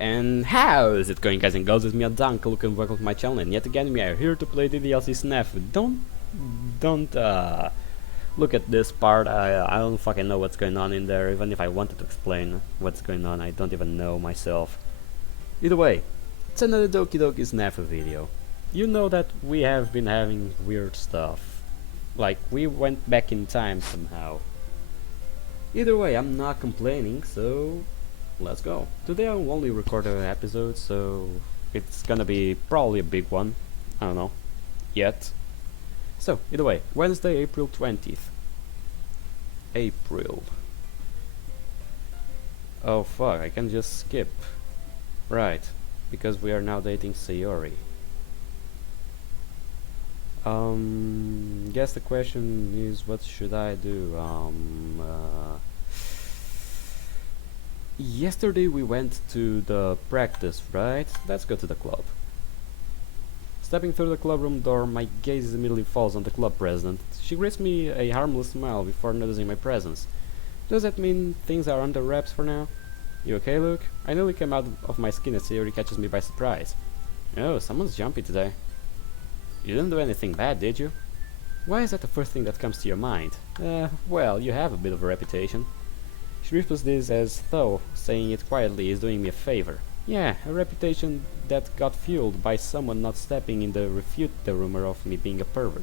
And how is it going, guys and girls? It's me, Dunk. Look and welcome to my channel, and yet again we are here to play DDLC SNAFU. Don't look at this part. I don't fucking know what's going on in there. Even if I wanted to explain what's going on, I don't even know myself. Either way, it's another Doki Doki SNAFU video. You know that we have been having weird stuff. Like, we went back in time somehow. Either way, I'm not complaining, so let's go. Today I'll only record an episode, so it's gonna be probably a big one. I don't know yet. So, either way, Wednesday, April 20th. April. Oh fuck, I can just skip. Right, because we are now dating Sayori. Guess the question is, what should I do? Yesterday we went to the practice, right? Let's go to the club. Stepping through the clubroom door, my gaze immediately falls on the club president. She greets me a harmless smile before noticing my presence. Does that mean things are under wraps for now? You okay, Luke? I nearly came out of my skin as Sayori catches me by surprise. Oh, someone's jumpy today. You didn't do anything bad, did you? Why is that the first thing that comes to your mind? Well, you have a bit of a reputation. She whispers this as though saying it quietly is doing me a favor. Yeah, a reputation that got fueled by someone not stepping in to refute the rumor of me being a pervert.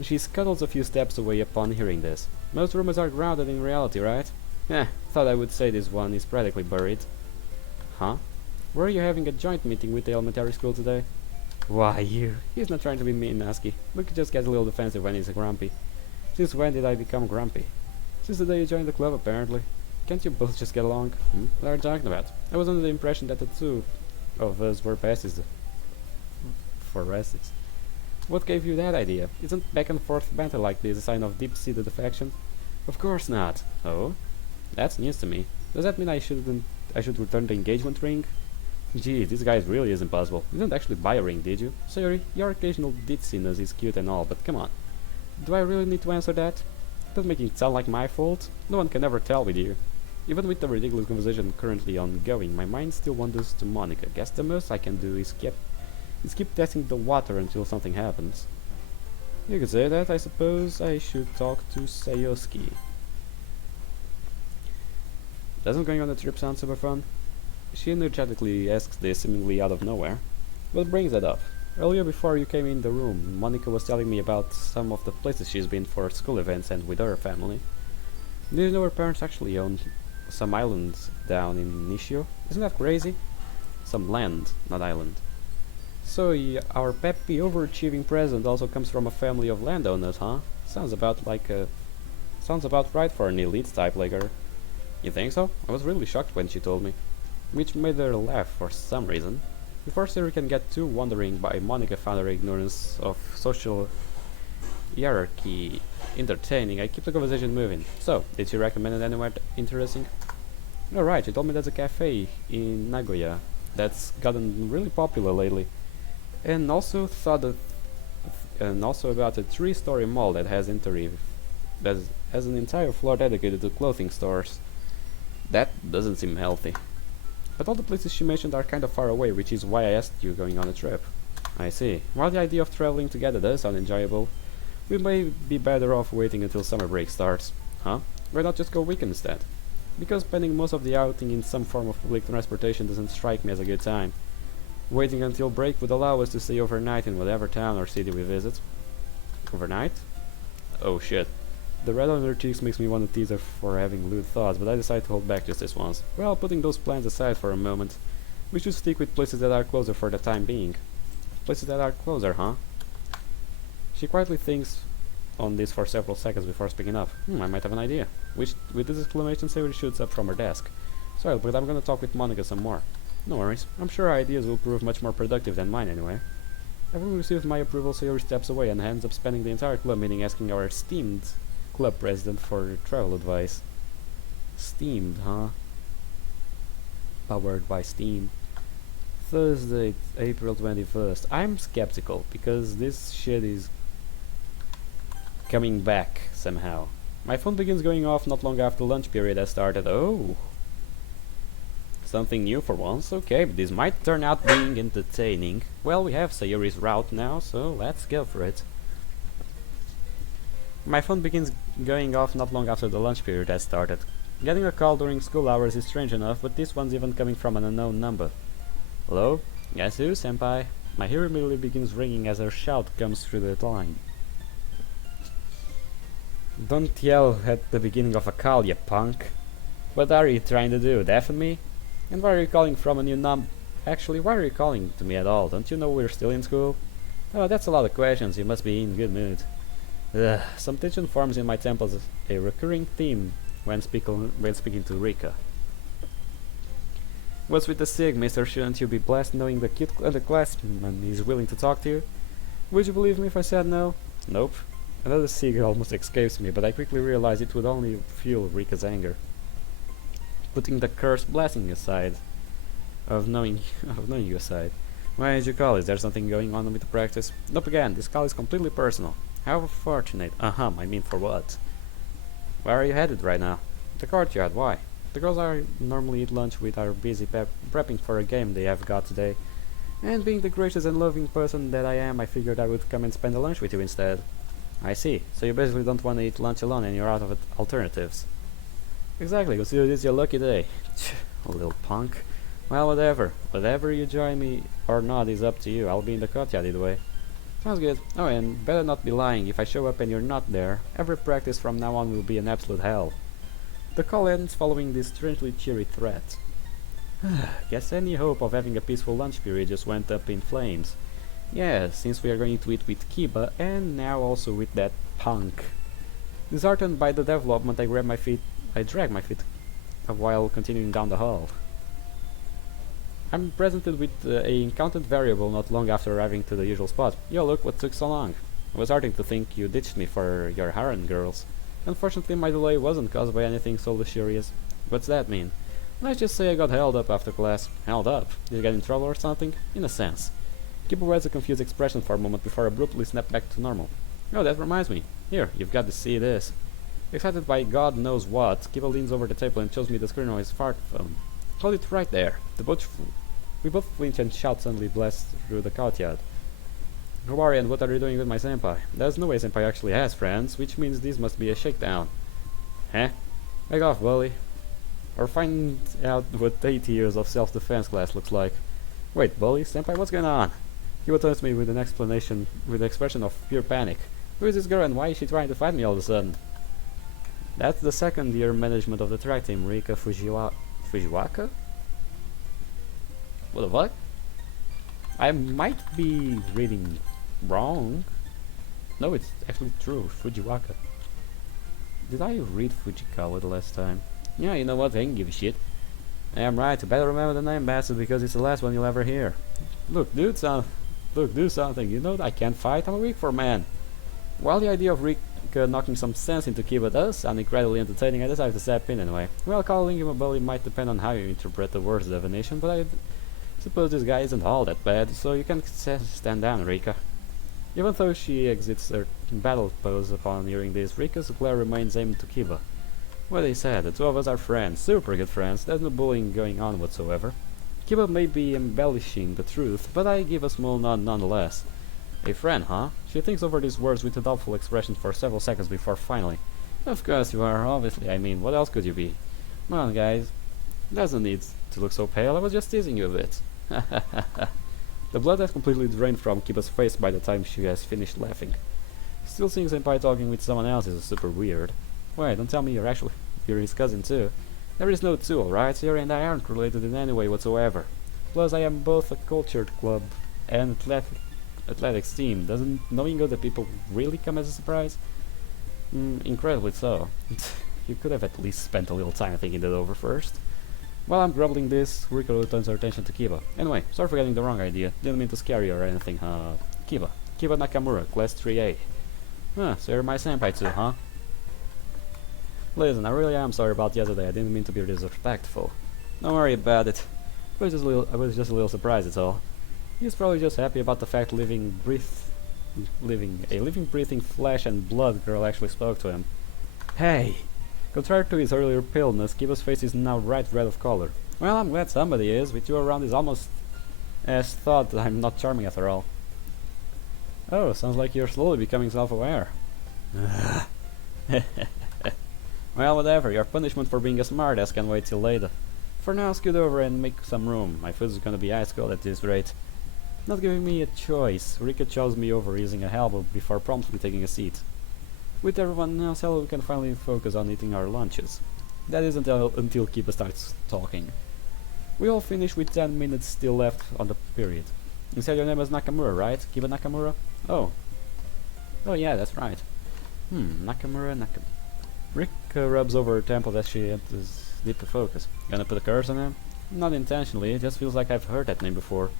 She scuttles a few steps away upon hearing this. Most rumors are grounded in reality, right? Thought I would say this one is practically buried. Huh? Were you having a joint meeting with the elementary school today? Why, you. He's not trying to be mean, Nasky. Luke just gets a little defensive when he's grumpy. Since when did I become grumpy? Since the day you joined the club, apparently. Can't you both just get along? What are you talking about? I was under the impression that the two of us were besties. For resties. What gave you that idea? Isn't back and forth banter like this a sign of deep-seated affection? Of course not. Oh? That's news to me. Does that mean I should return the engagement ring? Gee, this guy really is impossible. You didn't actually buy a ring, did you? Sorry, your occasional ditziness is cute and all, but come on. Do I really need to answer that? Don't make it sound like my fault. No one can ever tell with you. Even with the ridiculous conversation currently ongoing, my mind still wanders to Monica. Guess the most I can do is keep testing the water until something happens. You could say that. I suppose I should talk to Sayori. Doesn't going on the trip sound super fun? She energetically asks this, seemingly out of nowhere. What brings that up? Earlier, before you came in the room, Monica was telling me about some of the places she's been for school events and with her family. Do you know her parents actually own some islands down in Nishio? Isn't that crazy? Some land, not island. So, our peppy overachieving president also comes from a family of landowners, huh? Sounds about right for an elite type like her. You think so? I was really shocked when she told me. Which made her laugh for some reason. Before Sayori can get too wondering by Monica found her ignorance of social hierarchy entertaining, I keep the conversation moving. So, did she recommend it anywhere interesting? Oh right, she told me there's a cafe in Nagoya that's gotten really popular lately. And also about a 3-story mall that has an entire floor dedicated to clothing stores. That doesn't seem healthy. But all the places she mentioned are kind of far away, which is why I asked you going on a trip. I see. While the idea of traveling together does sound enjoyable, we may be better off waiting until summer break starts. Huh? Why not just go weekend instead? Because spending most of the outing in some form of public transportation doesn't strike me as a good time. Waiting until break would allow us to stay overnight in whatever town or city we visit. Overnight? Oh shit. The red on her cheeks makes me want to tease her for having lewd thoughts, but I decide to hold back just this once. Well, putting those plans aside for a moment, we should stick with places that are closer for the time being. Places that are closer, huh? She quietly thinks on this for several seconds before speaking up. I might have an idea. With this exclamation, Sayori shoots up from her desk. Sorry, but I'm gonna talk with Monica some more. No worries. I'm sure her ideas will prove much more productive than mine anyway. Having received my approval, Sayori steps away and ends up spending the entire club meeting asking our esteemed club president for travel advice. Steamed, huh? Powered by Steam. Thursday, April 21st. I'm skeptical because this shit is coming back somehow. My phone begins going off not long after lunch period has started. Oh! something new for once. Okay, but this might turn out being entertaining. Well, we have Sayori's route now, so let's go for it. My phone begins going off not long after the lunch period has started. Getting a call during school hours is strange enough, but this one's even coming from an unknown number. Hello? Guess who, senpai? My ear immediately begins ringing as her shout comes through the line. Don't yell at the beginning of a call, you punk. What are you trying to do, deafen me? And why are you calling from a new Actually, why are you calling to me at all? Don't you know we're still in school? Oh, that's a lot of questions, you must be in good mood. Ugh, some tension forms in my temples, a recurring theme when speaking to Rika. What's with the sig, mister? Shouldn't you be blessed knowing the cute underclassman is willing to talk to you? Would you believe me if I said no? Nope. Another sig almost escapes me, but I quickly realized it would only fuel Rika's anger. Putting the cursed blessing aside, of knowing you aside. Why did you call? Is there something going on with the practice? Nope again, this call is completely personal. How fortunate. I mean for what? Where are you headed right now? The courtyard, why? The girls I normally eat lunch with are busy prepping for a game they have got today. And being the gracious and loving person that I am, I figured I would come and spend the lunch with you instead. I see. So you basically don't want to eat lunch alone and you're out of alternatives. Exactly, consider this your lucky day. A little punk. Well, whatever. Whatever you join me or not is up to you. I'll be in the courtyard either way. Sounds good. Oh, and better not be lying. If I show up and you're not there, every practice from now on will be an absolute hell. The call ends following this strangely cheery threat. Guess any hope of having a peaceful lunch period just went up in flames. Yeah, since we are going to eat with Kiba, and now also with that punk. Disheartened by the development, I drag my feet while continuing down the hall. I'm presented with a counted variable not long after arriving to the usual spot. Yo, look, what took so long? I was starting to think you ditched me for your harem girls. Unfortunately, my delay wasn't caused by anything so luxurious. What's that mean? Let's just say I got held up after class. Held up? Did you get in trouble or something? In a sense. Kiba wears a confused expression for a moment before abruptly snapped back to normal. Oh, that reminds me. Here, you've got to see this. Excited by God knows what, Kiba leans over the table and shows me the screen on his smartphone. Hold it right there. We both flinch and shout suddenly blast through the courtyard. Hobari, and what are you doing with my senpai? There's no way senpai actually has friends, which means this must be a shakedown. Huh? Back off, bully. Or find out what 8 years of self-defense class looks like. Wait, bully? Senpai, what's going on? Kiba turns to me with an explanation, with an expression of pure panic. Who is this girl and why is she trying to fight me all of a sudden? That's the second year management of the track team, Rika Fujiwaka? What the fuck? I might be reading wrong. No, it's actually true, Fujiwaka. Did I read Fujikawa the last time? Yeah, you know what, I can give a shit. I'm right, you better remember the name, bastard, because it's the last one you'll ever hear. Look, do something, you know I can't fight, I'm a weak for a man. While the idea of Rika knocking some sense into Kiba does sound incredibly entertaining, I decided to step in anyway. Well, calling him a bully might depend on how you interpret the word's definition, but I suppose this guy isn't all that bad, so you can stand down, Rika. Even though she exits her battle pose upon hearing this, Rika's glare remains aimed to Kiba. Well, they said, the two of us are friends, super good friends, there's no bullying going on whatsoever. Kiba may be embellishing the truth, but I give a small nod nonetheless. A friend, huh? She thinks over these words with a doubtful expression for several seconds before finally. Of course you are, obviously, I mean, what else could you be? Come on, guys. There's no need to look so pale, I was just teasing you a bit. The blood has completely drained from Kiba's face by the time she has finished laughing. Still seeing senpai talking with someone else is super weird. Wait, don't tell me you're his cousin too. There is no two, alright? Sayori and I aren't related in any way whatsoever. Plus I am both a cultured club and athletics team. Doesn't knowing other people really come as a surprise? Incredibly so. You could have at least spent a little time thinking that over first. While I'm grumbling this, Rika turns her attention to Kiba. Anyway, sorry for getting the wrong idea. Didn't mean to scare you or anything, Kiba Nakamura, class 3A. So you're my senpai too, huh? Listen, I really am sorry about yesterday. I didn't mean to be disrespectful. Don't worry about it. I was just a little surprised, that's all. He's probably just happy about the fact a living, breathing flesh and blood girl actually spoke to him. Hey! Contrary to his earlier paleness, Kiba's face is now bright red of color. Well, I'm glad somebody is. With you around is almost as thought that I'm not charming after all. Oh, sounds like you're slowly becoming self-aware. Well, whatever, your punishment for being a smartass can wait till later. For now, scoot over and make some room. My food is gonna be ice cold at this rate. Not giving me a choice, Rika chose me over using a elbow before promptly taking a seat. With everyone else settled, we can finally focus on eating our lunches. That is until Kiba starts talking. We all finished with 10 minutes still left on the period. You said your name was Nakamura, right? Kiba Nakamura? Oh. Oh yeah, that's right. Nakamura. Rika rubs over her temple as she enters deeper focus. Gonna put a curse on him? Not intentionally, it just feels like I've heard that name before.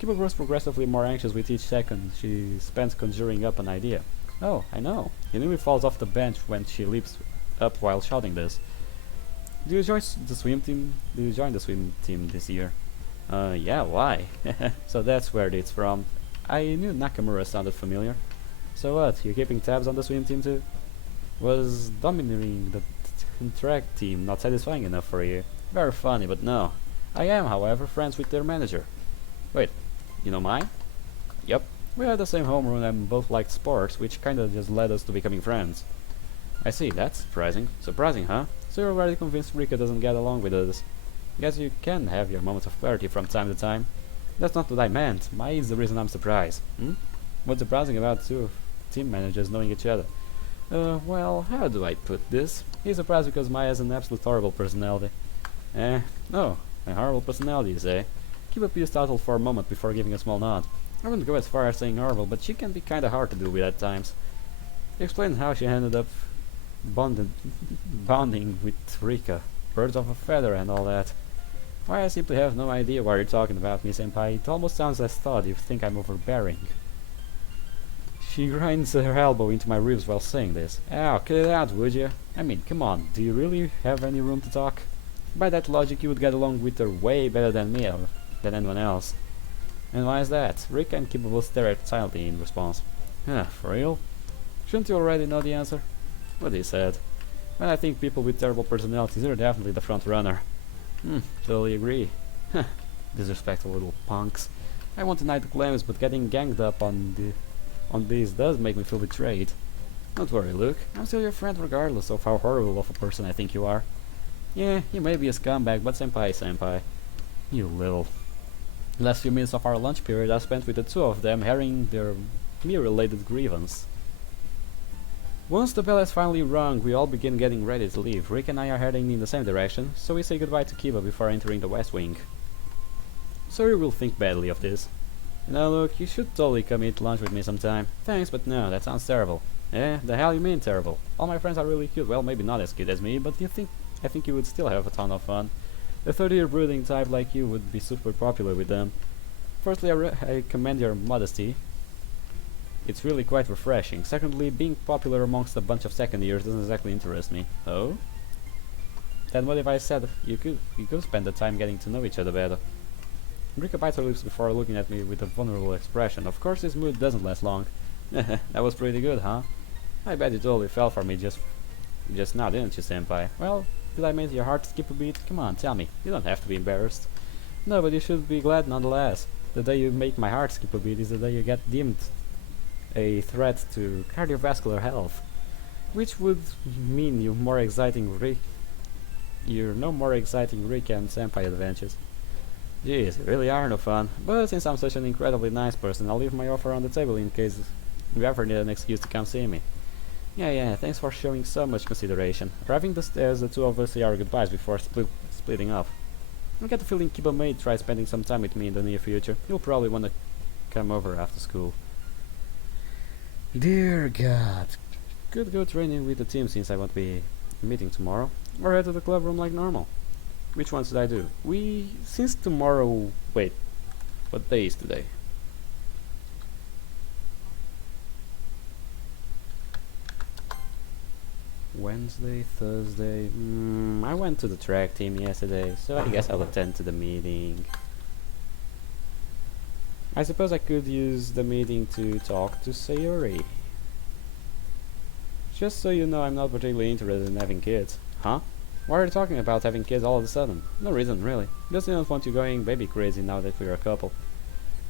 Kiba grows progressively more anxious with each second she spends conjuring up an idea. Oh, I know. He nearly falls off the bench when she leaps up while shouting this. Do you join the swim team? This year? Yeah, why? So that's where it's from. I knew Nakamura sounded familiar. So what, you're keeping tabs on the swim team too? Was dominating the track team not satisfying enough for you? Very funny, but no. I am, however, friends with their manager. Wait, you know mine? Yep. We had the same homeroom and both liked sports, which kinda just led us to becoming friends. I see, that's surprising. Surprising, huh? So you're already convinced Rika doesn't get along with us. Guess you can have your moments of clarity from time to time. That's not what I meant. Mai is the reason I'm surprised. What's surprising about two team managers knowing each other? Well, how do I put this? He's surprised because Mai has an absolute horrible personality. Oh, a horrible personality, you say? Kiba appears startled for a moment before giving a small nod. I wouldn't go as far as saying horrible, but she can be kinda hard to deal with at times. He explained how she ended up bonding with Rika, birds of a feather and all that. Why, I simply have no idea what you're talking about, Miss Senpai. It almost sounds as thought you think I'm overbearing. She grinds her elbow into my ribs while saying this. Oh, cut it out, would you? I mean, come on, do you really have any room to talk? By that logic, you would get along with her way better than me or than anyone else. And why is that? Rika and Kiba both stare at silently in response. For real? Shouldn't you already know the answer? What he said. When I think people with terrible personalities are definitely the front runner. Totally agree. Disrespectful little punks. I won't deny the claims, but getting ganged up on these does make me feel betrayed. Don't worry, Luke. I'm still your friend regardless of how horrible of a person I think you are. Yeah, you may be a scumbag, but senpai. You little. Last few minutes of our lunch period I spent with the two of them airing their me-related grievance. Once the bell has finally rung, we all begin getting ready to leave. Rick and I are heading in the same direction, so we say goodbye to Kiba before entering the West Wing. Sorry will think badly of this. Now look, you should totally come eat lunch with me sometime. Thanks, but no, that sounds terrible. The hell you mean terrible? All my friends are really cute, well maybe not as cute as me, but I think you would still have a ton of fun. A 30-year brooding type like you would be super popular with them. Firstly, I commend your modesty. It's really quite refreshing. Secondly, being popular amongst a bunch of second years doesn't exactly interest me. Oh? Then what if I said you could spend the time getting to know each other better? Rika bites her lips before looking at me with a vulnerable expression. Of course his mood doesn't last long. That was pretty good, huh? I bet you totally fell for me just now, didn't you, senpai? Well, did I make your heart skip a beat? Come on, tell me. You don't have to be embarrassed. No, but you should be glad nonetheless. The day you make my heart skip a beat is the day you get deemed a threat to cardiovascular health. Which would mean you're no more exciting Rika and senpai adventures. Jeez, you really are no fun. But since I'm such an incredibly nice person, I'll leave my offer on the table in case you ever need an excuse to come see me. Yeah, thanks for showing so much consideration. Arriving the stairs, the two of us say our goodbyes before splitting up. I get the feeling Kiba may try spending some time with me in the near future. You'll probably want to come over after school. Dear God. Could go training with the team since I won't be meeting tomorrow. Or head to the club room like normal. Which one should I do? Since tomorrow... Wait. What day is today? Wednesday, Thursday... I went to the track team yesterday, so I guess I'll attend to the meeting. I suppose I could use the meeting to talk to Sayori. Just so you know, I'm not particularly interested in having kids. Huh? Why are you talking about having kids all of a sudden? No reason, really. Just didn't want you going baby crazy now that we're a couple.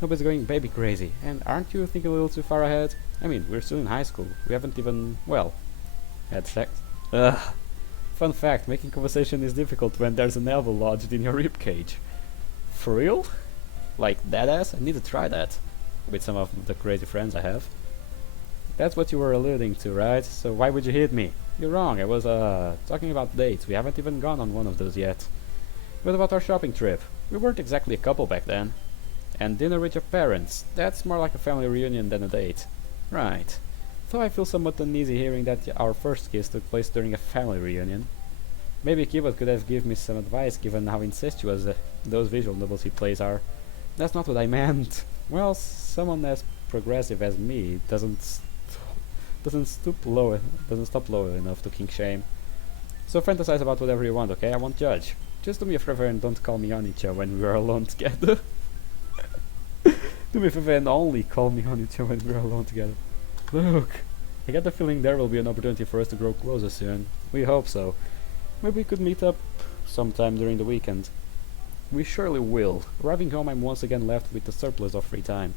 Nobody's going baby crazy, and aren't you thinking a little too far ahead? I mean, we're still in high school. We haven't even, well, had sex. Ugh. Fun fact, making conversation is difficult when there's an elbow lodged in your ribcage. For real? Like that ass? I need to try that. With some of the crazy friends I have. That's what you were alluding to, right? So why would you hit me? You're wrong, I was, talking about dates. We haven't even gone on one of those yet. What about our shopping trip? We weren't exactly a couple back then. And dinner with your parents. That's more like a family reunion than a date. Right. Though I feel somewhat uneasy hearing that our first kiss took place during a family reunion. Maybe Kibot could have given me some advice given how incestuous those visual novels he plays are. That's not what I meant. Well, someone as progressive as me doesn't stop low enough to kink shame. So fantasize about whatever you want, okay? I won't judge. Just do me a favor and don't call me Onicha when we are alone together. Do me a favor and only call me Onicha when we are alone together. Look, I get the feeling there will be an opportunity for us to grow closer soon. We hope so. Maybe we could meet up sometime during the weekend. We surely will. Arriving home, I'm once again left with a surplus of free time.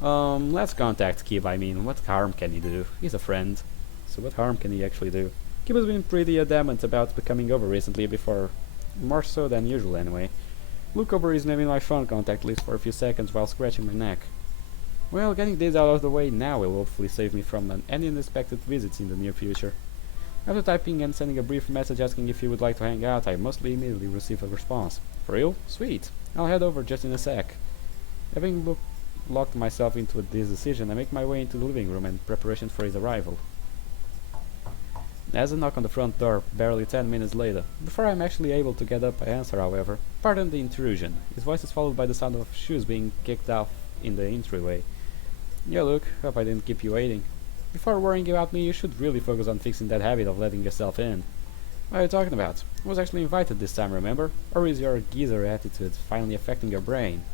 Let's contact Kib. I mean, what harm can he do? He's a friend. So what harm can he actually do? Kib has been pretty adamant about becoming over recently before. More so than usual anyway. Look over his name in my phone contact list for a few seconds while scratching my neck. Well, getting this out of the way now will hopefully save me from any unexpected visits in the near future. After typing and sending a brief message asking if he would like to hang out, I mostly immediately receive a response. For real? Sweet. I'll head over just in a sec. Having locked myself into this decision, I make my way into the living room in preparation for his arrival. There's a knock on the front door, barely 10 minutes later. Before I'm actually able to get up, I answer, however. Pardon the intrusion. His voice is followed by the sound of shoes being kicked off in the entryway. Yeah, look, hope I didn't keep you waiting. Before worrying about me, you should really focus on fixing that habit of letting yourself in. What are you talking about? I was actually invited this time, remember? Or is your geezer attitude finally affecting your brain?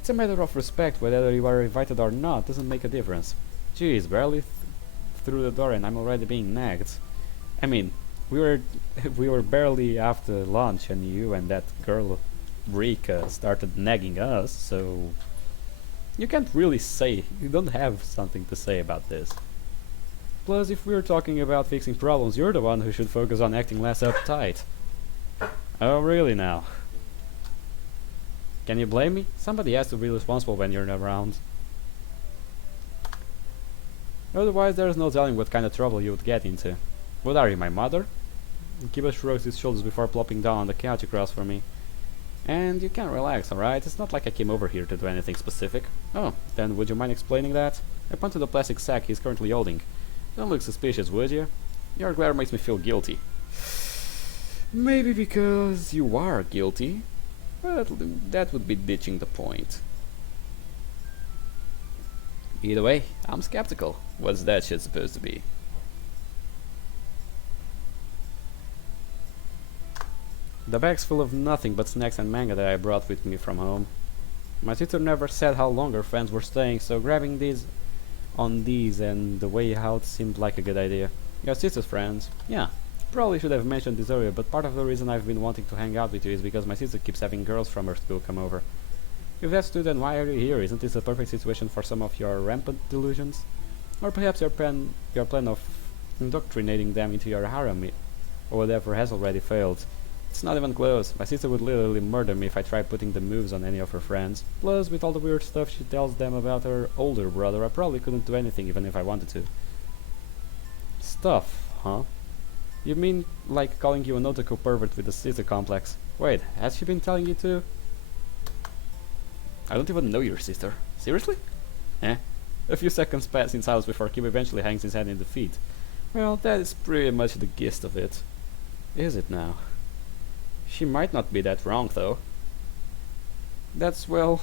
It's a matter of respect, whether you are invited or not doesn't make a difference. Jeez, barely through the door and I'm already being nagged. I mean, we were barely after lunch and you and that girl Rika started nagging us, so you can't really say, you don't have something to say about this. Plus, if we're talking about fixing problems, you're the one who should focus on acting less uptight. Oh, really now? Can you blame me? Somebody has to be responsible when you're not around. Otherwise, there's no telling what kind of trouble you would get into. What are you, my mother? Kiba shrugs his shoulders before plopping down on the couch across from me. And you can relax, alright? It's not like I came over here to do anything specific. Oh, then would you mind explaining that? I point to the plastic sack he's currently holding. Don't look suspicious, would you? Your glare makes me feel guilty. Maybe because you are guilty, but that would be ditching the point. Either way, I'm skeptical. What's that shit supposed to be? The bag's full of nothing but snacks and manga that I brought with me from home. My sister never said how long her friends were staying, so grabbing these on these and the way out seemed like a good idea. Your sister's friends? Yeah. Probably should have mentioned this earlier, but part of the reason I've been wanting to hang out with you is because my sister keeps having girls from her school come over. If that's true, then why are you here? Isn't this a perfect situation for some of your rampant delusions? Or perhaps your plan of indoctrinating them into your harem or whatever has already failed. It's not even close. My sister would literally murder me if I tried putting the moves on any of her friends. Plus, with all the weird stuff she tells them about her older brother, I probably couldn't do anything even if I wanted to. Stuff, huh? You mean like calling you an otaku pervert with a sister complex? Wait, has she been telling you too? I don't even know your sister. Seriously? Eh? A few seconds pass in silence before Kim eventually hangs his head in defeat. Well, that is pretty much the gist of it. Is it now? She might not be that wrong, though. That's, well,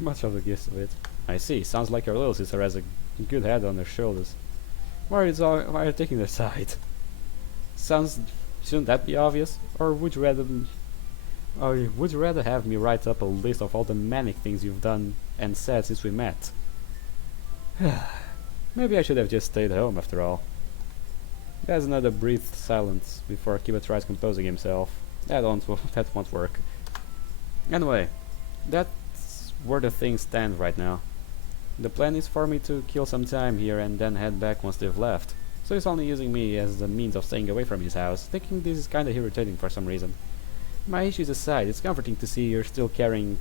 much of the gist of it. I see. Sounds like your little sister has a good head on her shoulders. Why are you taking their side? Shouldn't that be obvious? Or would you rather have me write up a list of all the manic things you've done and said since we met? Maybe I should have just stayed home after all. There's another brief silence before Kiba tries composing himself. That won't work. Anyway, that's where the things stand right now. The plan is for me to kill some time here and then head back once they've left. So he's only using me as the means of staying away from his house, thinking this is kinda irritating for some reason. My issues aside, it's comforting to see you're still carrying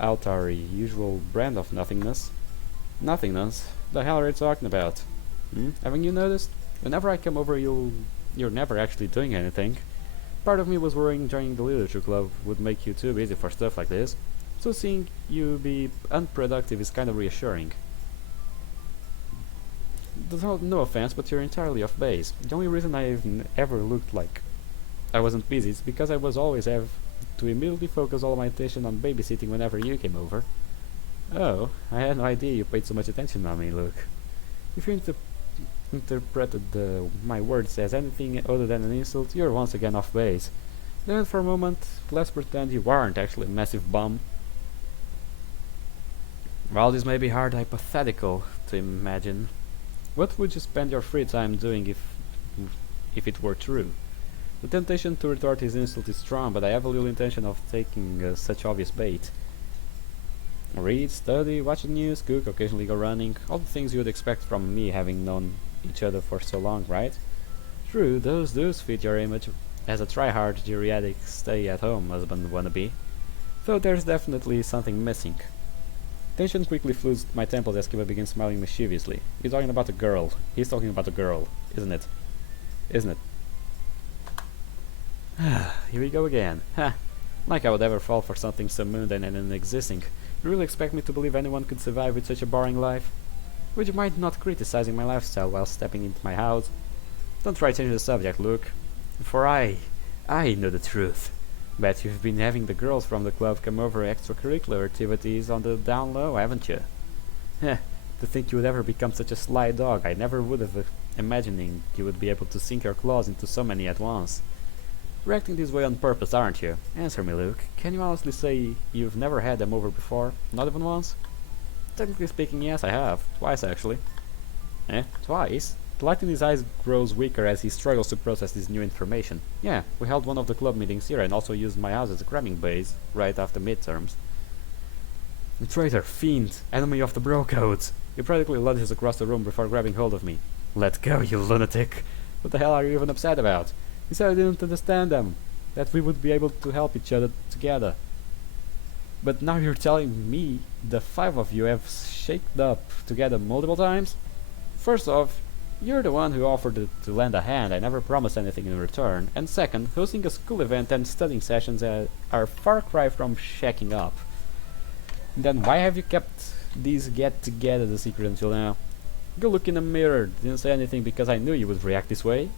out our usual brand of nothingness. Nothingness? The hell are you talking about? Haven't you noticed? Whenever I come over, you're never actually doing anything. Part of me was worrying joining the literature club would make you too busy for stuff like this, so seeing you be unproductive is kind of reassuring. No offense, but you're entirely off base. The only reason I've ever looked like I wasn't busy is because I was always have to immediately focus all my attention on babysitting whenever you came over. Oh, I had no idea you paid so much attention on me, Luke. If you interpreted my words as anything other than an insult, you're once again off base. Then for a moment, let's pretend you aren't actually a massive bum. While this may be hard hypothetical to imagine, what would you spend your free time doing if it were true? The temptation to retort his insult is strong, but I have a little intention of taking such obvious bait. Read, study, watch the news, cook, occasionally go running, all the things you would expect from me having known each other for so long, right? True, those fit your image as a try-hard, geriatric, stay-at-home husband wannabe, though there's definitely something missing. Tension quickly flews my temples as Kiba begins smiling mischievously. He's talking about a girl. He's talking about a girl, isn't it? Isn't it? Here we go again. Ha! Like I would ever fall for something so mundane and unexisting. You really expect me to believe anyone could survive with such a boring life? Would you mind not criticizing my lifestyle while stepping into my house? Don't try to change the subject, Luke. For I know the truth. Bet you've been having the girls from the club come over extracurricular activities on the down low, haven't you? Heh, to think you would ever become such a sly dog, I never would have imagining you would be able to sink your claws into so many at once. You're acting this way on purpose, aren't you? Answer me, Luke. Can you honestly say you've never had them over before? Not even once? Technically speaking, yes, I have. Twice, actually. Twice? The light in his eyes grows weaker as he struggles to process this new information. Yeah, we held one of the club meetings here and also used my house as a cramming base, right after midterms. The traitor, fiend, enemy of the bro codes. He practically lunges across the room before grabbing hold of me. Let go, you lunatic. What the hell are you even upset about? He said I didn't understand them, that we would be able to help each other together. But now you're telling me the five of you have shaked up together multiple times? First off, you're the one who offered to lend a hand. I never promised anything in return. And second, hosting a school event and studying sessions are far cry from shaking up. Then why have you kept these get-together the secret until now? Go look in the mirror. Didn't say anything because I knew you would react this way.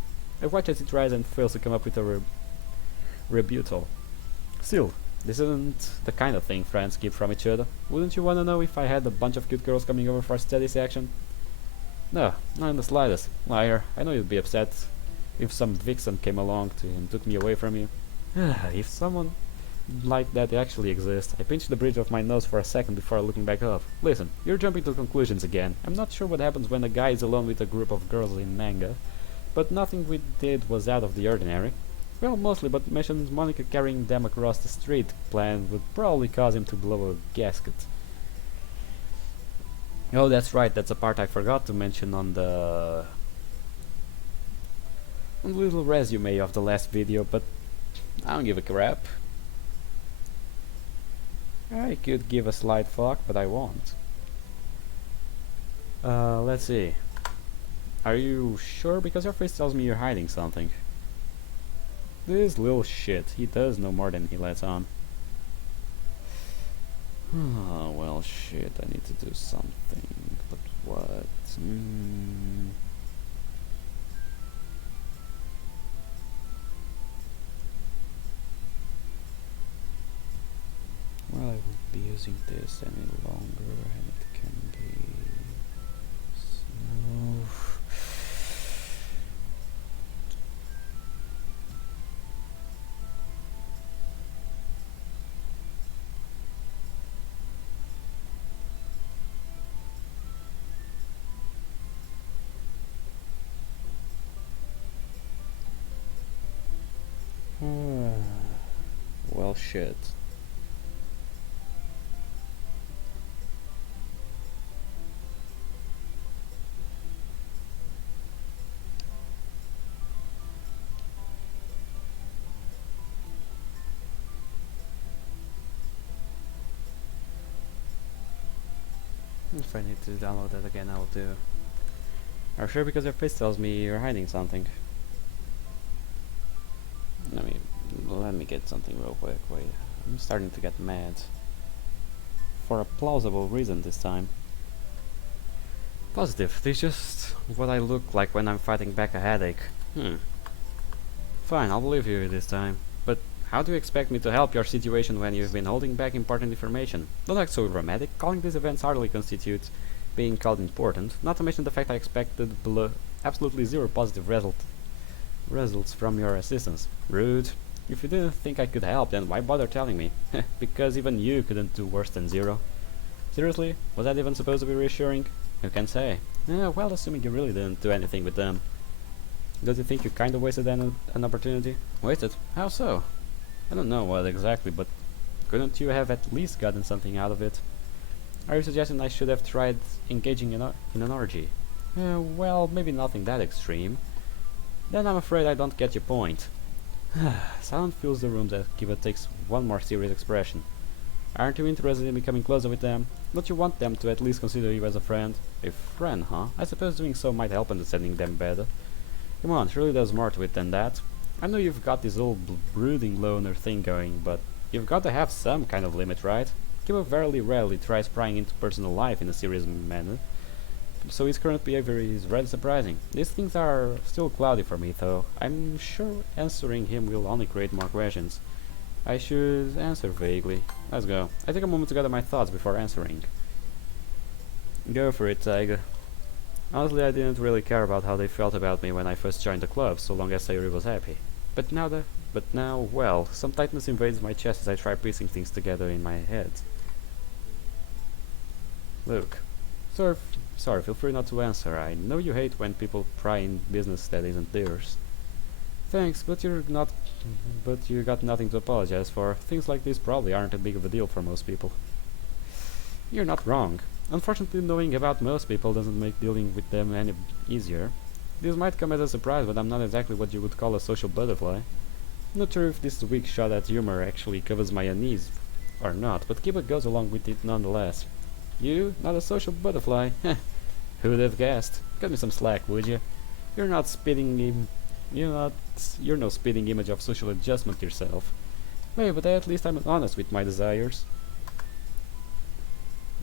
I watch as he tries and fails to come up with a rebuttal. Still, this isn't the kind of thing friends keep from each other. Wouldn't you want to know if I had a bunch of cute girls coming over for a study section? No, not in the slightest. Liar, I know you'd be upset if some vixen came along and took me away from you. If someone like that actually exists. I pinched the bridge of my nose for a second before looking back up. Listen, you're jumping to conclusions again. I'm not sure what happens when a guy is alone with a group of girls in manga, but nothing we did was out of the ordinary. Well, mostly, but mentioned Monica carrying them across the street plan would probably cause him to blow a gasket. Oh, that's right, that's a part I forgot to mention on the little resume of the last video, but I don't give a crap. I could give a slight fuck, but I won't. Let's see. Are you sure? Because your face tells me you're hiding something. This little shit, he does know more than he lets on. Oh, well, shit, I need to do something. But what? Well, I won't be using this any longer, and it can be... So... Well, shit. If I need to download that again, I will do. Are you sure? Because your face tells me you're hiding something. Let me get something real quick. Wait, I'm starting to get mad. For a plausible reason this time. Positive. This is just what I look like when I'm fighting back a headache. Fine, I'll believe you this time. But how do you expect me to help your situation when you've been holding back important information? Don't act so dramatic. Calling these events hardly constitutes being called important. Not to mention the fact I expected absolutely zero positive results from your assistance. Rude. If you didn't think I could help, then why bother telling me? Because even you couldn't do worse than zero. Seriously? Was that even supposed to be reassuring? Who can say? Well, assuming you really didn't do anything with them. Don't you think you kinda wasted an opportunity? Wasted? How so? I don't know what exactly, but couldn't you have at least gotten something out of it? Are you suggesting I should have tried engaging in an orgy? Well, maybe nothing that extreme. Then I'm afraid I don't get your point. Silence fills the room that Kiva takes one more serious expression. Aren't you interested in becoming closer with them? Don't you want them to at least consider you as a friend? A friend, huh? I suppose doing so might help understanding them better. Come on, surely there's more to it than that. I know you've got this old brooding loner thing going, but you've got to have some kind of limit, right? Kiva very rarely tries prying into personal life in a serious manner, so his current behavior is rather surprising. These things are still cloudy for me, though. I'm sure answering him will only create more questions. I should answer vaguely. Let's go. I take a moment to gather my thoughts before answering. Go for it, Tiger. Honestly, I didn't really care about how they felt about me when I first joined the club, so long as Sayori was happy. But now, well, some tightness invades my chest as I try piecing things together in my head. Look, sorry, feel free not to answer. I know you hate when people pry in business that isn't theirs. Thanks, but you got nothing to apologize for. Things like this probably aren't a big of a deal for most people. You're not wrong. Unfortunately, knowing about most people doesn't make dealing with them any easier. This might come as a surprise, but I'm not exactly what you would call a social butterfly. Not sure if this weak shot at humor actually covers my unease or not, but keep it goes along with it nonetheless. You, not a social butterfly? Who'd have guessed? Cut me some slack, would you? You're no spitting image of social adjustment yourself. Hey, but at least I'm honest with my desires.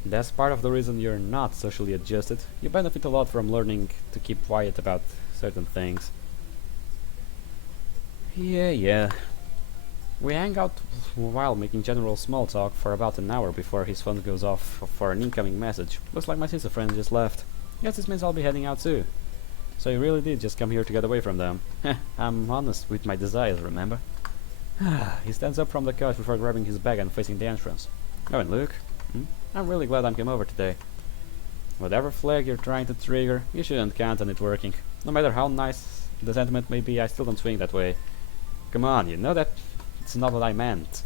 That's part of the reason you're not socially adjusted. You benefit a lot from learning to keep quiet about certain things. Yeah. We hang out while making general small talk for about an hour before his phone goes off for an incoming message. Looks like my sister friend just left. Guess this means I'll be heading out too. So you really did just come here to get away from them. I'm honest with my desires, remember? He stands up from the couch before grabbing his bag and facing the entrance. Oh, and Luke? I'm really glad I came over today. Whatever flag you're trying to trigger, you shouldn't count on it working. No matter how nice the sentiment may be, I still don't swing that way. Come on, you know that it's not what I meant.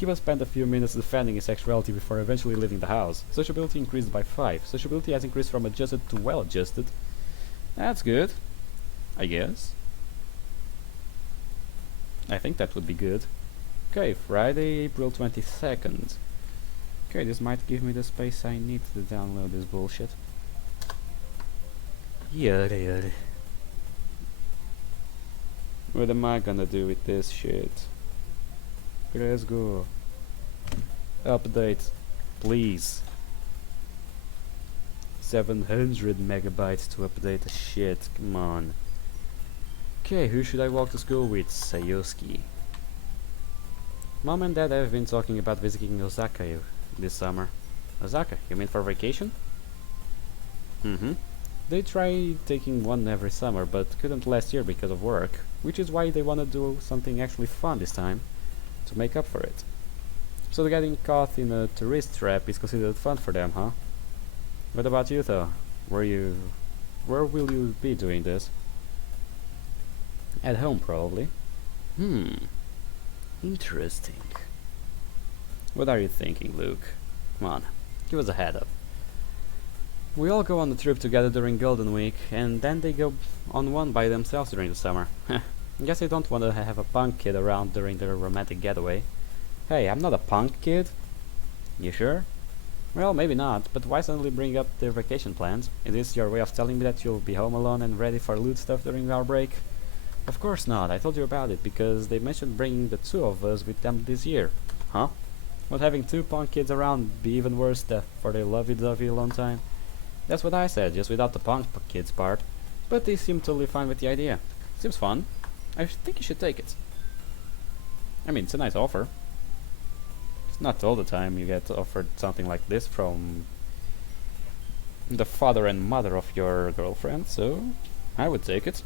Kiba spent a few minutes defending his sexuality before eventually leaving the house. Sociability increased by 5. Sociability has increased from adjusted to well-adjusted. That's good, I guess. I think that would be good. Okay, Friday, April 22nd. Okay, this might give me the space I need to download this bullshit. Yada. What am I gonna do with this shit? Let's go. Update, please. 700 megabytes to update the shit, come on. Okay, who should I walk to school with? Sayori. Mom and Dad have been talking about visiting Osaka this summer. Osaka? You mean for vacation? They tried taking one every summer, but couldn't last year because of work, which is why they want to do something actually fun this time, to make up for it. So getting caught in a tourist trap is considered fun for them, huh? What about you though? Where will you be doing this? At home, probably. Interesting. What are you thinking, Luke? Come on, give us a head up. We all go on the trip together during Golden Week, and then they go on one by themselves during the summer. Guess I don't want to have a punk kid around during their romantic getaway. Hey, I'm not a punk kid. You sure? Well, maybe not, but why suddenly bring up their vacation plans? Is this your way of telling me that you'll be home alone and ready for loot stuff during our break? Of course not, I told you about it, because they mentioned bringing the two of us with them this year. Huh? Would having two punk kids around be even worse for their lovey-dovey alone time? That's what I said, just without the punk kids part. But they seem totally fine with the idea. Seems fun. I think you should take it. I mean, it's a nice offer. It's not all the time you get offered something like this from the father and mother of your girlfriend, so I would take it.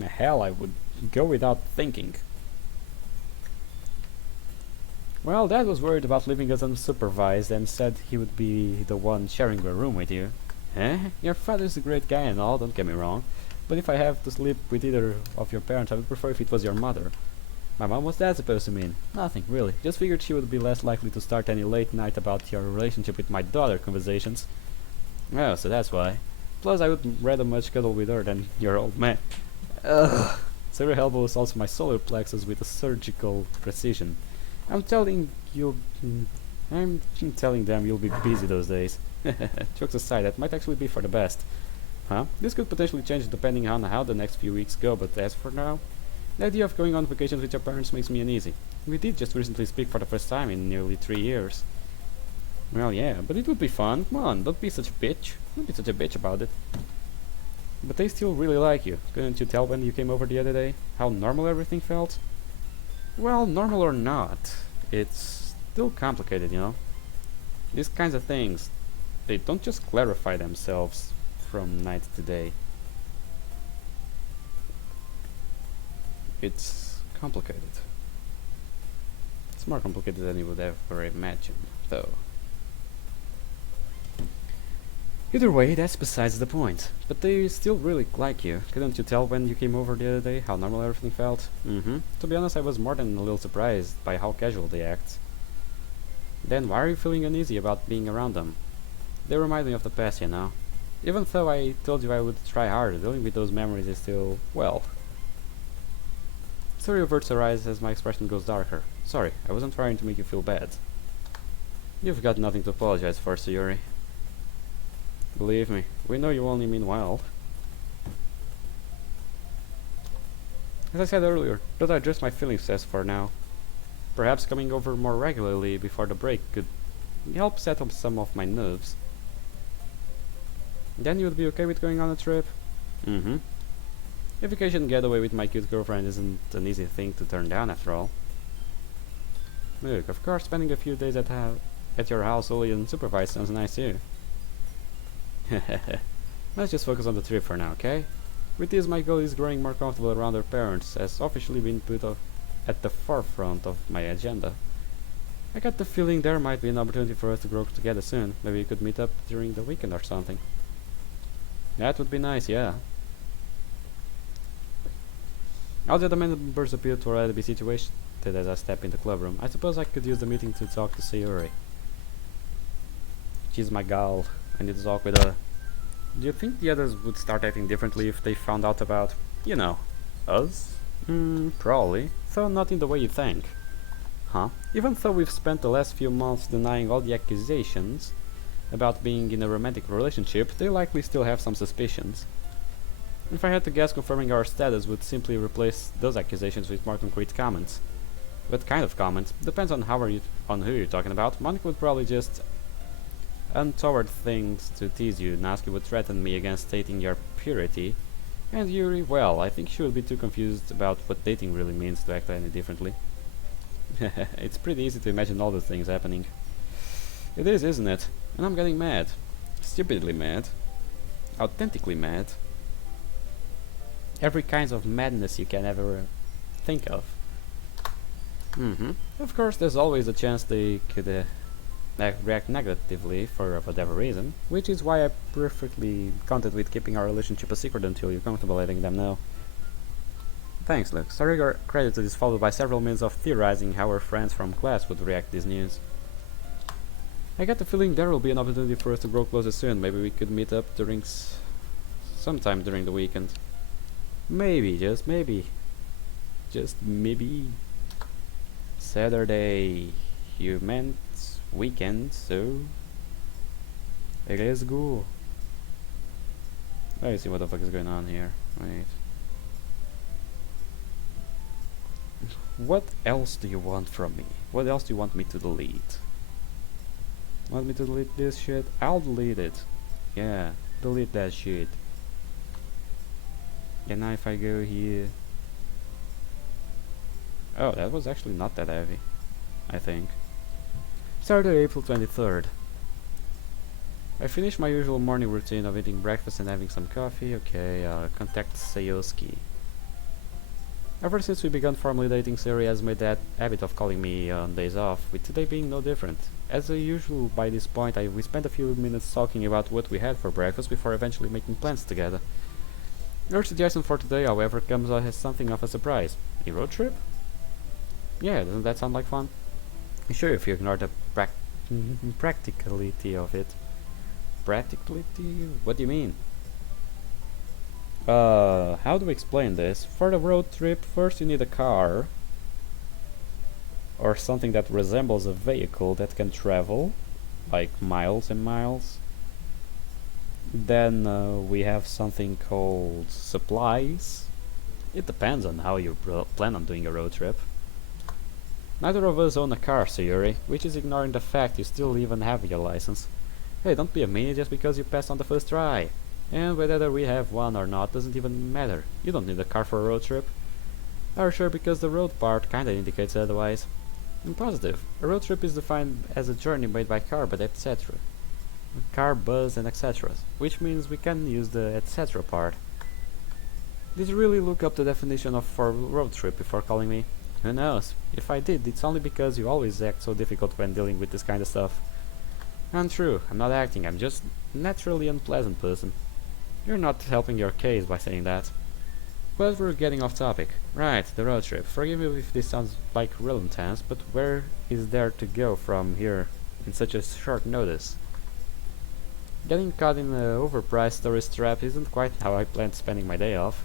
Hell, I would go without thinking. Well, Dad was worried about leaving us unsupervised and said he would be the one sharing a room with you. Eh? Your father's a great guy and all, don't get me wrong, but if I have to sleep with either of your parents, I would prefer if it was your mother. My mom, what's that supposed to mean? Nothing, really. Just figured she would be less likely to start any late night about your relationship with my daughter conversations. Oh, so that's why. Plus, I would rather much cuddle with her than your old man. Ugh. Sayori elbows also my solar plexus with a surgical precision. I'm telling them you'll be busy those days. Jokes aside, that might actually be for the best. Huh? This could potentially change depending on how the next few weeks go, but as for now, the idea of going on vacations with your parents makes me uneasy. We did just recently speak for the first time in nearly 3 years. Well, yeah, but it would be fun. Come on, don't be such a bitch. Don't be such a bitch about it. But they still really like you. Couldn't you tell when you came over the other day how normal everything felt? Well, normal or not, it's still complicated, you know? These kinds of things, they don't just clarify themselves from night to day. It's complicated. It's more complicated than you would ever imagine, though. Either way, that's besides the point. But they still really like you. Couldn't you tell when you came over the other day how normal everything felt? To be honest, I was more than a little surprised by how casual they act. Then why are you feeling uneasy about being around them? They remind me of the past, you know. Even though I told you I would try harder, dealing with those memories is still, well... Sayori averts her eyes as my expression goes darker. Sorry, I wasn't trying to make you feel bad. You've got nothing to apologize for, Sayori. Believe me, we know you only mean well. As I said earlier, don't address my feelings as for now. Perhaps coming over more regularly before the break could help settle some of my nerves. Then you would be okay with going on a trip? A vacation getaway with my cute girlfriend isn't an easy thing to turn down after all. Look, of course spending a few days at your house fully unsupervised sounds nice too. Let's just focus on the trip for now, okay? With this, my girl is growing more comfortable around her parents, has officially been put at the forefront of my agenda. I got the feeling there might be an opportunity for us to grow together soon. Maybe we could meet up during the weekend or something. That would be nice, yeah. All the other members appear to already be situated as I step in the club room. I suppose I could use the meeting to talk to Sayori. She's my gal. I need to talk with her. Do you think the others would start acting differently if they found out about, you know, us? Probably. Though not in the way you think. Huh? Even though we've spent the last few months denying all the accusations about being in a romantic relationship, they likely still have some suspicions. If I had to guess, confirming our status would simply replace those accusations with more concrete comments. What kind of comments? Depends on on who you're talking about. Monica would probably just untoward things to tease you. Natsuki would threaten me against stating your purity. And Yuri, well, I think she would be too confused about what dating really means to act any differently. It's pretty easy to imagine all those things happening. It is, isn't it? And I'm getting mad. Stupidly mad. Authentically mad. Every kind of madness you can ever think of. Of course, there's always a chance they could react negatively for whatever reason, which is why I'm perfectly content with keeping our relationship a secret until you're comfortable letting them know. Thanks, Luke. Sayori credited is followed by several minutes of theorizing how her friends from class would react to this news. I get the feeling there will be an opportunity for us to grow closer soon. Maybe we could meet up during sometime during the weekend. Maybe, just maybe. Just maybe. Saturday. You meant weekend, so let's go. Let me see what the fuck is going on here. Wait. What else do you want from me? What else do you want me to delete? Want me to delete this shit? I'll delete it. Yeah, delete that shit. And now if I go here... Oh, that was actually not that heavy, I think. Saturday, April 23rd. I finished my usual morning routine of eating breakfast and having some coffee. Okay, contact Sayori. Ever since we began formally dating, Sayori has made that habit of calling me on days off, with today being no different. As usual, by this point, we spent a few minutes talking about what we had for breakfast before eventually making plans together. Your suggestion for today, however, comes as something of a surprise. A road trip? Yeah, doesn't that sound like fun? Sure, if you ignore the practicality of it. Practicality? What do you mean? How do we explain this? For the road trip, first you need a car or something that resembles a vehicle that can travel like miles and miles. Then we have something called supplies. It depends on how you plan on doing a road trip. Neither of us own a car, Sayori, which is ignoring the fact you still even have your license. Hey, don't be a meanie just because you passed on the first try. And whether we have one or not doesn't even matter. You don't need a car for a road trip. Are sure, because the road part kinda indicates otherwise. I'm positive. A road trip is defined as a journey made by car, but etc. Car, bus, and etc. Which means we can use the etc. part. Did you really look up the definition of for road trip before calling me? Who knows? If I did, it's only because you always act so difficult when dealing with this kind of stuff. Untrue, I'm not acting, I'm just naturally unpleasant person. You're not helping your case by saying that. But we're getting off topic. Right, the road trip. Forgive me if this sounds like real intense, but where is there to go from here in such a short notice? Getting caught in an overpriced tourist trap isn't quite how I planned spending my day off.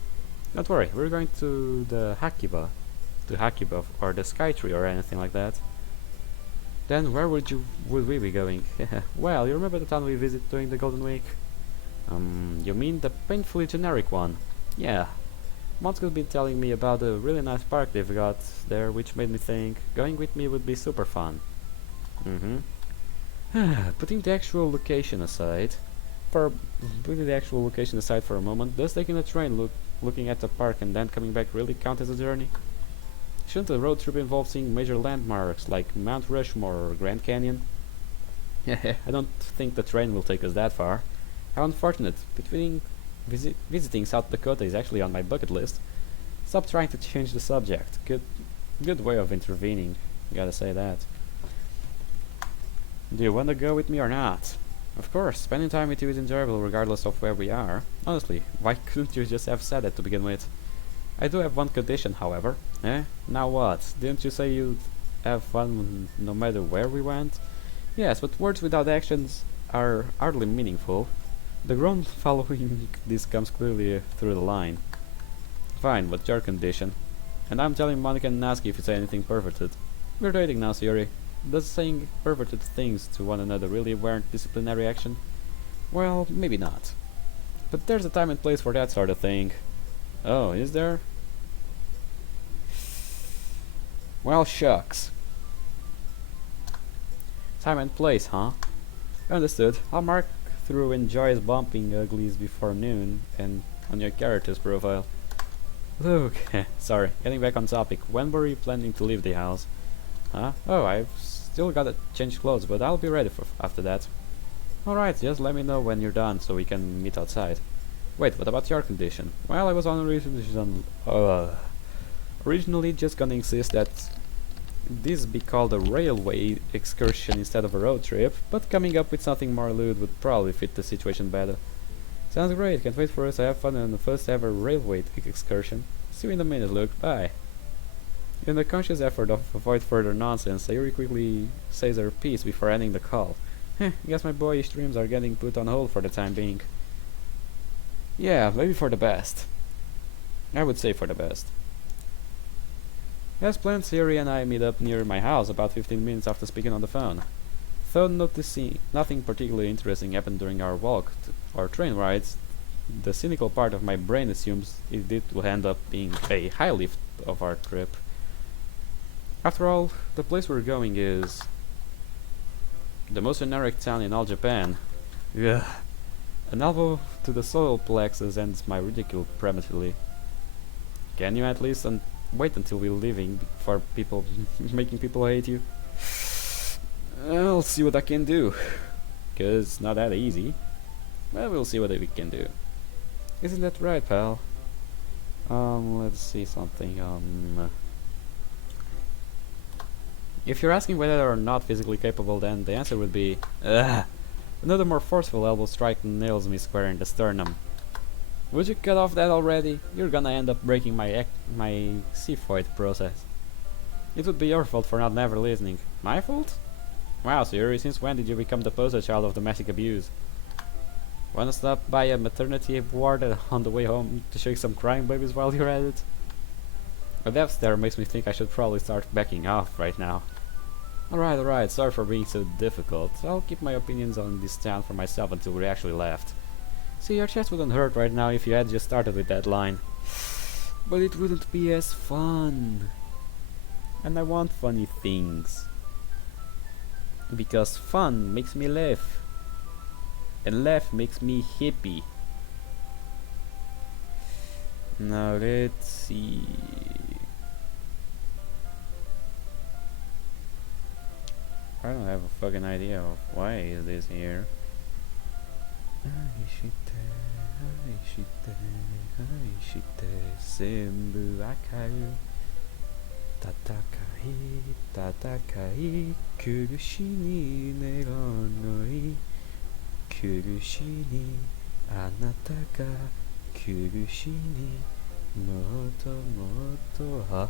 Don't worry, we're going to the Hakiba. Or the Skytree or anything like that. Then where would we be going? Well, you remember the town we visited during the Golden Week? You mean the painfully generic one? Yeah. Monsko's been telling me about a really nice park they've got there, which made me think going with me would be super fun. Putting the actual location aside for a moment, does taking a train looking at the park and then coming back really count as a journey? Shouldn't a road trip involve seeing major landmarks like Mount Rushmore or Grand Canyon? I don't think the train will take us that far. How unfortunate. Visiting South Dakota is actually on my bucket list. Stop trying to change the subject. Good way of intervening, gotta say that. Do you wanna go with me or not? Of course, spending time with you is enjoyable regardless of where we are. Honestly, why couldn't you just have said that to begin with? I do have one condition, however. Now what? Didn't you say you'd have fun no matter where we went? Yes, but words without actions are hardly meaningful. The groan following this comes clearly through the line. Fine, what's your condition? And I'm telling Monica and Natsuki if you say anything perverted. We're dating now, Sayori. Does saying perverted things to one another really warrant disciplinary action? Well, maybe not. But there's a time and place for that sort of thing. Oh, is there? Well, shucks. Time and place, huh? Understood. I'll mark through enjoys bumping uglies before noon and on your character's profile. Look, sorry, getting back on topic. When were you planning to leave the house? Huh? Oh, I've still gotta change clothes, but I'll be ready for after that. Alright, just let me know when you're done so we can meet outside. Wait, what about your condition? Well, I was originally just gonna insist that this be called a railway excursion instead of a road trip, but coming up with something more lewd would probably fit the situation better. Sounds great, can't wait for us to have fun on the first ever railway excursion. See you in a minute, Luke. Bye. In the conscious effort of avoid further nonsense, Sayori quickly says her piece before ending the call. Guess my boyish dreams are getting put on hold for the time being. Yeah, maybe for the best. I would say for the best. As planned, Sayori and I meet up near my house about 15 minutes after speaking on the phone. Though noticing nothing particularly interesting happened during our walk or train rides, the cynical part of my brain assumes it will end up being a highlight of our trip. After all, the place we're going is the most generic town in all Japan. Ugh. An elbow to the solar plexus ends my ridicule prematurely. Can you at least wait until we're leaving for people making people hate you? I'll see what I can do. 'Cause it's not that easy. Well, we'll see what we can do. Isn't that right, pal? Let's see something. If you're asking whether or not physically capable, then the answer would be, ugh. Another more forceful elbow strike nails me square in the sternum. Would you cut off that already? You're gonna end up breaking my xiphoid process. It would be your fault for not never listening. My fault? Wow, Sayori, since when did you become the poster child of domestic abuse? Wanna stop by a maternity ward on the way home to shake some crying babies while you're at it? A death stare makes me think I should probably start backing off right now. Alright, sorry for being so difficult. I'll keep my opinions on this town for myself until we actually left. See, your chest wouldn't hurt right now if you had just started with that line. But it wouldn't be as fun. And I want funny things. Because fun makes me laugh. And laugh makes me happy. Now let's see. I don't have a fucking idea of why is this here. Senbu wakaru. Tatakai, kurushi ni neranoi. Kurushi ni anata ga kurushi ni moto moto ha.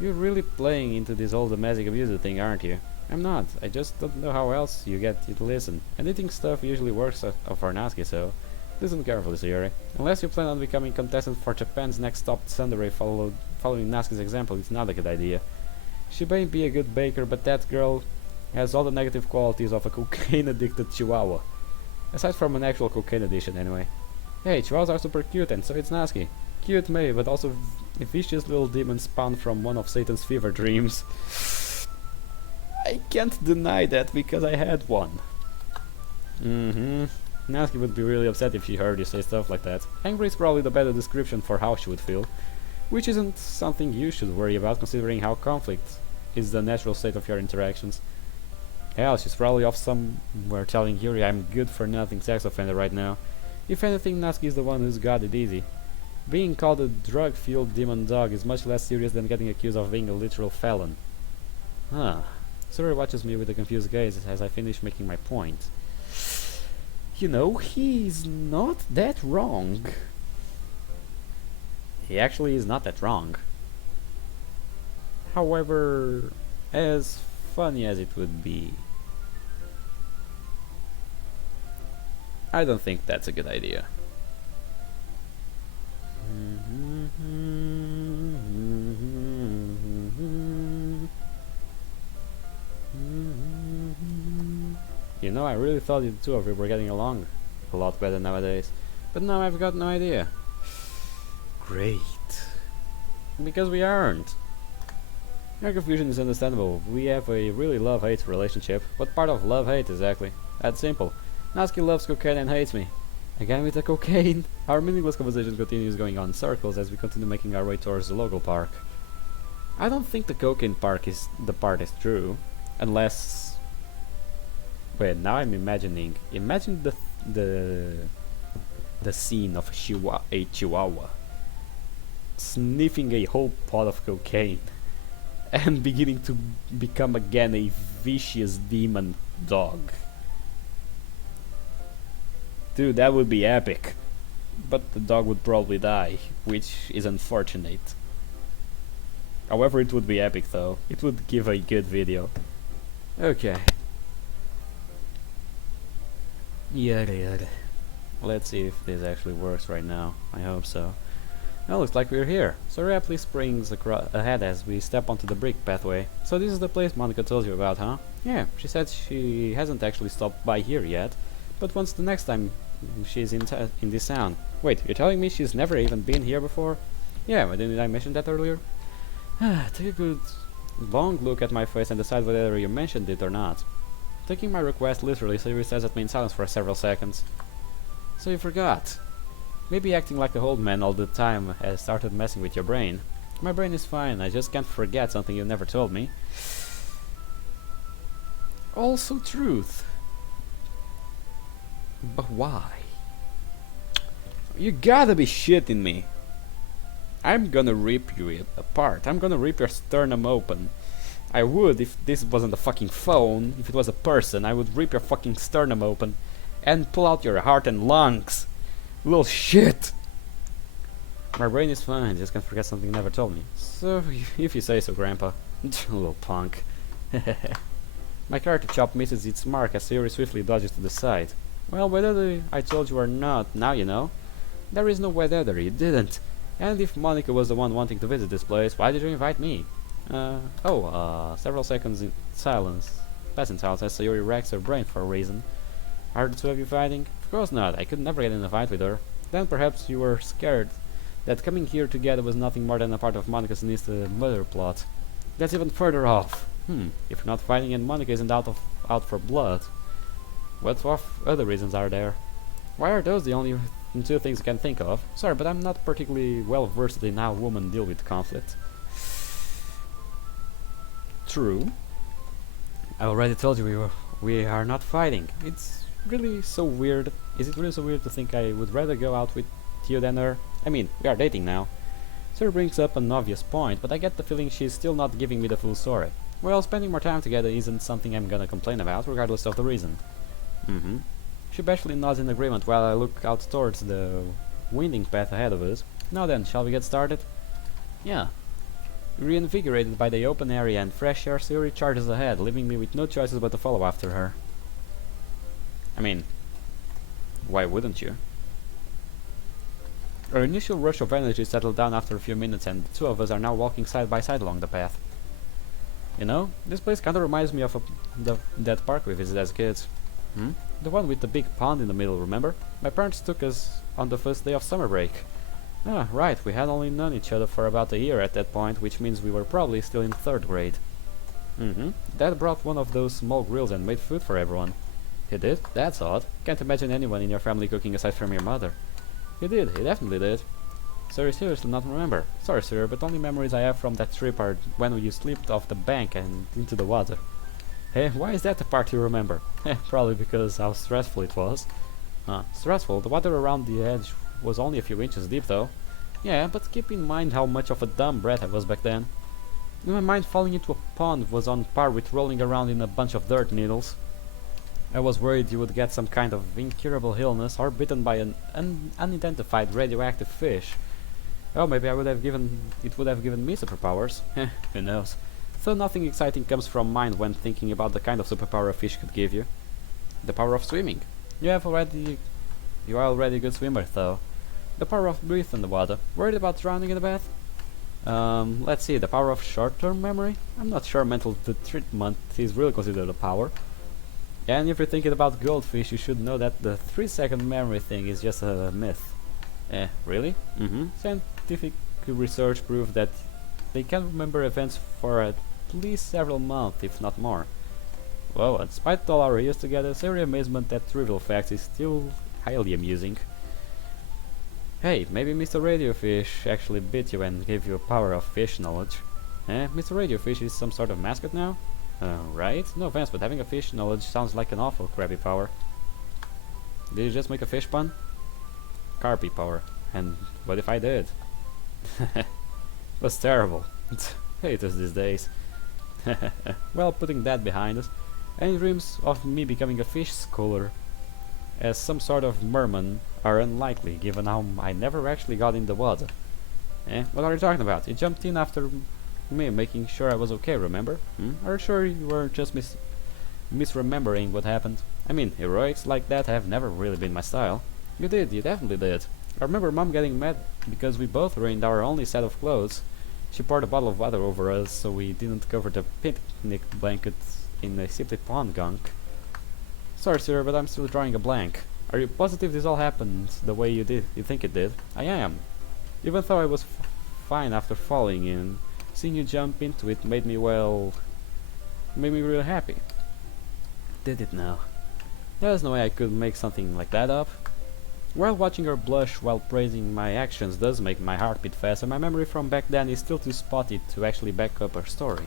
You're really playing into this whole domestic abuse thing, aren't you? I'm not. I just don't know how else you get you to listen. Editing stuff usually works for Natsuki, so listen carefully, Sayori. Unless you plan on becoming contestant for Japan's Next Top Tsundere following Natsuki's example, it's not a good idea. She may be a good baker, but that girl has all the negative qualities of a cocaine-addicted chihuahua. Aside from an actual cocaine addiction, anyway. Hey, chihuahuas are super cute, and so it's Natsuki. Cute maybe, but also a vicious little demon spawned from one of Satan's fever dreams. I can't deny that because I had one. Natsuki would be really upset if she heard you say stuff like that. Angry is probably the better description for how she would feel. Which isn't something you should worry about considering how conflict is the natural state of your interactions. Hell, she's probably off somewhere telling Yuri I'm good for nothing sex offender right now. If anything, Natsuki is the one who's got it easy. Being called a drug-fueled demon dog is much less serious than getting accused of being a literal felon. Huh. Sayori watches me with a confused gaze as I finish making my point. You know, he's not that wrong. He actually is not that wrong. However, as funny as it would be, I don't think that's a good idea. You know, I really thought the two of you were getting along a lot better nowadays, but now I've got no idea. Great. Because we aren't. Your confusion is understandable. We have a really love-hate relationship. What part of love-hate exactly? That's simple. Natsuki loves cocaine and hates me. Again with the cocaine. Our meaningless conversation continues going on in circles as we continue making our way towards the local park. I don't think the cocaine part is true, unless. Wait, now I'm imagining. Imagine the scene of a chihuahua sniffing a whole pot of cocaine and beginning to become again a vicious demon dog. Dude, that would be epic. but the dog would probably die, which is unfortunate. However, it would be epic though. It would give a good video. Okay. Yada yada. Let's see if this actually works right now. I hope so. Well, looks like we're here. Sayori aptly springs ahead as we step onto the brick pathway. So this is the place Monica told you about, huh? Yeah, she said she hasn't actually stopped by here yet, but once the next time she's in this town. Wait, you're telling me she's never even been here before? Yeah, why didn't I mention that earlier? Take a good long look at my face and decide whether you mentioned it or not. Taking my request literally, Sayori stares at me in silence for several seconds. So you forgot. Maybe acting like the old man all the time has started messing with your brain. My brain is fine, I just can't forget something you never told me. Also truth. But why? You gotta be shitting me. I'm gonna rip you apart. I'm gonna rip your sternum open. I would if this wasn't a fucking phone. If it was a person, I would rip your fucking sternum open and pull out your heart and lungs. Little shit! My brain is fine, just can't forget something you never told me. So, if you say so, Grandpa. Little punk. My karate chop misses its mark as Sayori swiftly dodges to the side. Well, whether I told you or not, now you know. There is no whether, you didn't. And if Monica was the one wanting to visit this place, why did you invite me? Several seconds in silence. Pass in silence as Sayori racks her brain for a reason. Are the two of you fighting? Of course not, I could never get in a fight with her. Then perhaps you were scared that coming here together was nothing more than a part of Monica's sinister murder plot. That's even further off. If you're not fighting and Monica isn't out for blood, what other reasons are there? Why are those the only two things I can think of? Sorry, but I'm not particularly well versed in how women deal with conflict. True. I already told you we are not fighting. It's really so weird. Is it really so weird to think I would rather go out with you than her? I mean, we are dating now. Sarah brings up an obvious point, but I get the feeling she's still not giving me the full story. Well, spending more time together isn't something I'm gonna complain about, regardless of the reason. She bashfully nods in agreement while I look out towards the winding path ahead of us. Now then, shall we get started? Yeah. Reinvigorated by the open area and fresh air, Sayori charges ahead, leaving me with no choices but to follow after her. I mean, why wouldn't you? Our initial rush of energy settled down after a few minutes and the two of us are now walking side by side along the path. You know, this place kinda reminds me of that park we visited as kids. The one with the big pond in the middle, remember? My parents took us on the first day of summer break. Ah, right, we had only known each other for about a year at that point, which means we were probably still in 3rd grade. Dad brought one of those small grills and made food for everyone. He did? That's odd. Can't imagine anyone in your family cooking aside from your mother. He did, he definitely did. Sorry, seriously not remember. Sorry, sir, but only memories I have from that trip are when you slipped off the bank and into the water. Hey, why is that the part you remember? Probably because how stressful it was. Stressful? The water around the edge was only a few inches deep though. Yeah, but keep in mind how much of a dumb brat I was back then. In my mind, falling into a pond was on par with rolling around in a bunch of dirt needles. I was worried you would get some kind of incurable illness or bitten by an unidentified radioactive fish. Oh, maybe it would have given me superpowers. Who knows? So nothing exciting comes from mind when thinking about the kind of superpower a fish could give you. The power of swimming. You are already a good swimmer, though. The power of breath in the water. Worried about drowning in the bath? Let's see, the power of short-term memory? I'm not sure mental treatment is really considered a power. And if you're thinking about goldfish, you should know that the 3-second memory thing is just a myth. Really? Scientific research proves that they can remember events for at least several months, if not more. Well, despite all our years together, Sayori's amazement at trivial facts is still highly amusing. Hey, maybe Mr. Radiofish actually bit you and gave you a power of fish knowledge. Mr. Radiofish is some sort of mascot now? Right? No offense, but having a fish knowledge sounds like an awful crappy power. Did you just make a fish pun? Carpy power. And what if I did? It was terrible. Hate us these days. Well, putting that behind us, any dreams of me becoming a fish schooler? as some sort of merman are unlikely, given how I never actually got in the water. Eh? What are you talking about? You jumped in after me, making sure I was okay, remember? Are you sure you weren't just misremembering what happened? I mean, heroics like that have never really been my style. You definitely did. I remember Mom getting mad because we both ruined our only set of clothes. She poured a bottle of water over us so we didn't cover the picnic blankets in a simply pond gunk. Sorry, sir, but I'm still drawing a blank. Are you positive this all happened the way you think it did? I am. Even though I was fine after falling in, seeing you jump into it made me really happy. Did it now? There's no way I could make something like that up. While watching her blush while praising my actions does make my heart beat fast, and my memory from back then is still too spotty to actually back up her story.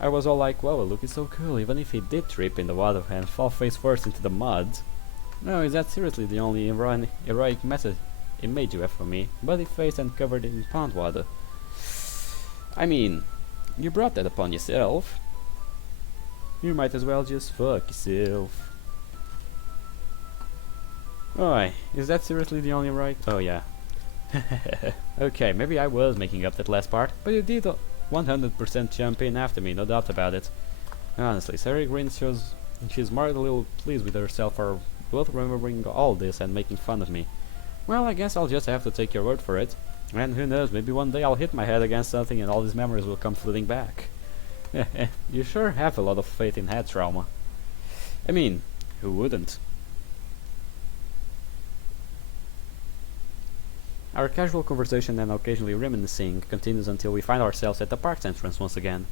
I was all like, wow, look, it's so cool, even if he did trip in the water and fall face first into the mud. No, is that seriously the only heroic message image you have for me? Bloody face and covered in pond water. I mean, you brought that upon yourself. You might as well just fuck yourself. Oi, is that seriously the only right? Oh yeah. Okay, maybe I was making up that last part, but you did 100% jump in after me, no doubt about it. Honestly, Sayori grins shows she's more than a little pleased with herself for both remembering all this and making fun of me. Well, I guess I'll just have to take your word for it. And who knows, maybe one day I'll hit my head against something and all these memories will come flooding back. You sure have a lot of faith in head trauma. I mean, who wouldn't? Our casual conversation and occasionally reminiscing continues until we find ourselves at the park's entrance once again.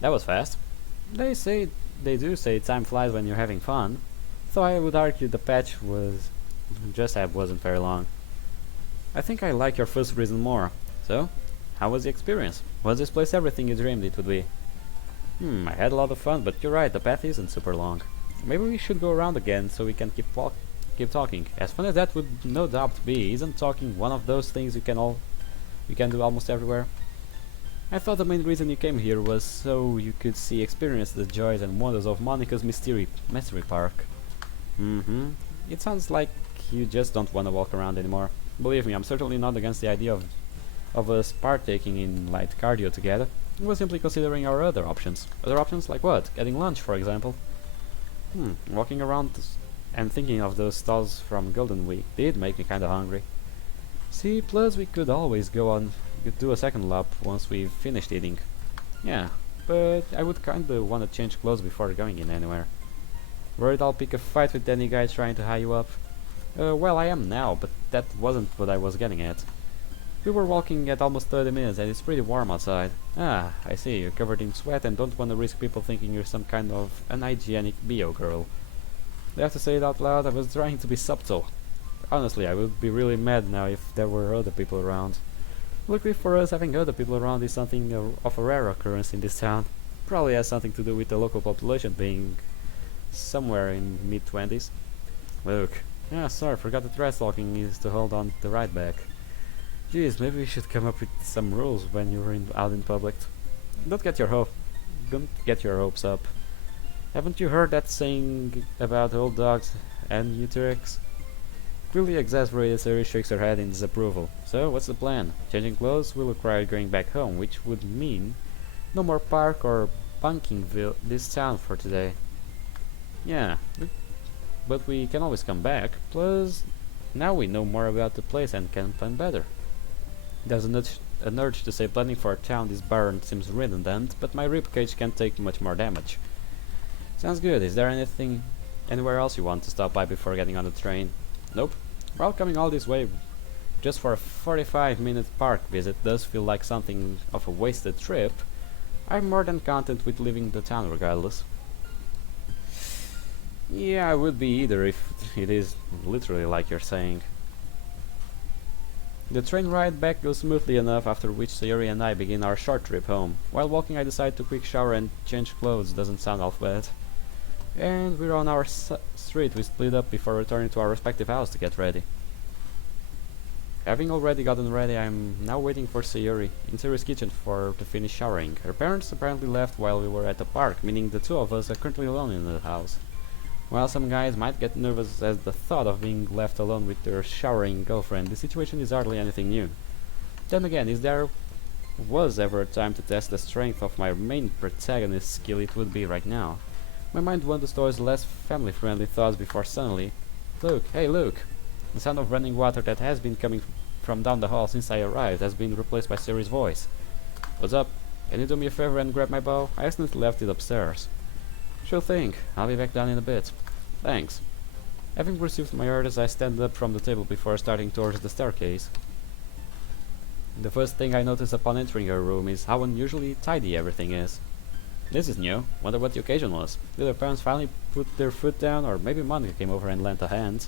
That was fast. They do say time flies when you're having fun, though I would argue the patch wasn't very long. I think I like your first reason more. So, how was the experience? Was this place everything you dreamed it would be? I had a lot of fun, but you're right, the path isn't super long. Maybe we should go around again so we can keep talking. As fun as that would no doubt be, isn't talking one of those things you can do almost everywhere? I thought the main reason you came here was so you could experience the joys and wonders of Monica's mystery park. It sounds like you just don't want to walk around anymore. Believe me, I'm certainly not against the idea of us partaking in light cardio together. We're simply considering our other options. Other options like what? Getting lunch, for example. Walking around and thinking of those stalls from Golden Week did make me kinda hungry. See, plus we could always do a second lap once we've finished eating. Yeah, but I would kinda wanna change clothes before going in anywhere. Worried I'll pick a fight with any guy trying to high you up? Well, I am now, but that wasn't what I was getting at. We were walking at almost 30 minutes and it's pretty warm outside. Ah, I see, you're covered in sweat and don't want to risk people thinking you're some kind of unhygienic bio girl. I have to say it out loud, I was trying to be subtle. Honestly, I would be really mad now if there were other people around. Luckily for us, having other people around is something of a rare occurrence in this town. Probably has something to do with the local population being somewhere in mid-20s. Look. Yeah, sorry, forgot that trash talking is to hold on the ride back. Jeez, maybe we should come up with some rules when you're out in public. Don't get your hopes up. Haven't you heard that saying about old dogs and new tricks? Clearly exasperated, Sayori shakes her head in disapproval. So, what's the plan? Changing clothes will require going back home, which would mean no more park or Bunkingville this town for today. Yeah, but we can always come back. Plus, now we know more about the place and can plan better. There's an urge to say planning for a town this barren seems redundant, but my ribcage can't take much more damage. Sounds good. Is there anywhere else you want to stop by before getting on the train? Nope. Well, coming all this way just for a 45-minute park visit does feel like something of a wasted trip. I'm more than content with leaving the town regardless. Yeah, I would be either if it is literally like you're saying. The train ride back goes smoothly enough, after which Sayori and I begin our short trip home. While walking I decide to quick shower and change clothes, doesn't sound half bad. And we're on our street, we split up before returning to our respective house to get ready. Having already gotten ready, I'm now waiting for Sayori in Sayori's kitchen to finish showering. Her parents apparently left while we were at the park, meaning the two of us are currently alone in the house. While some guys might get nervous at the thought of being left alone with their showering girlfriend, the situation is hardly anything new. Then again, if there was ever a time to test the strength of my main protagonist's skill, it would be right now. My mind wanders towards less family-friendly thoughts before suddenly, look, hey look! The sound of running water that has been coming from down the hall since I arrived has been replaced by Sayori's voice. What's up? Can you do me a favor and grab my bow? I accidentally left it upstairs. Sure thing. I'll be back down in a bit. Thanks. Having received my orders, I stand up from the table before starting towards the staircase. The first thing I notice upon entering her room is how unusually tidy everything is. This is new. Wonder what the occasion was. Did her parents finally put their foot down, or maybe Monica came over and lent a hand?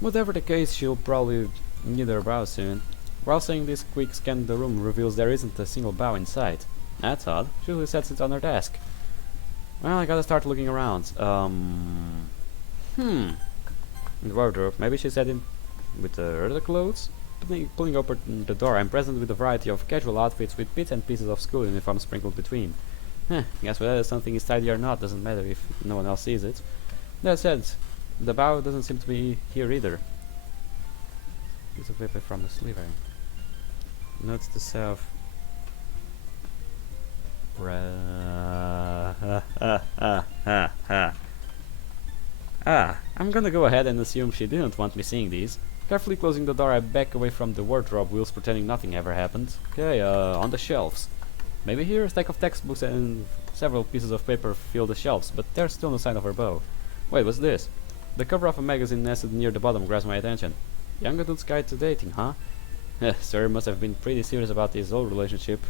Whatever the case, she'll probably need her bow soon. While saying this, quick scan of the room reveals there isn't a single bow in sight. That's odd. She usually sets it on her desk. Well, I gotta start looking around. In the wardrobe. Maybe she's heading with her other clothes? Pulling open the door, I'm present with a variety of casual outfits with bits and pieces of school uniform sprinkled between. Guess whether something is tidy or not doesn't matter if no one else sees it. That said, the bow doesn't seem to be here either. Piece of paper from the sliver. Notes to self. I'm gonna go ahead and assume she didn't want me seeing these. Carefully closing the door, I back away from the wardrobe whilst pretending nothing ever happened. Okay, on the shelves. Maybe here a stack of textbooks and several pieces of paper fill the shelves, but there's still no sign of her bow. Wait, what's this? The cover of a magazine nested near the bottom grabs my attention. Young Adult's Guide to Dating, huh? Sir must have been pretty serious about his old relationship.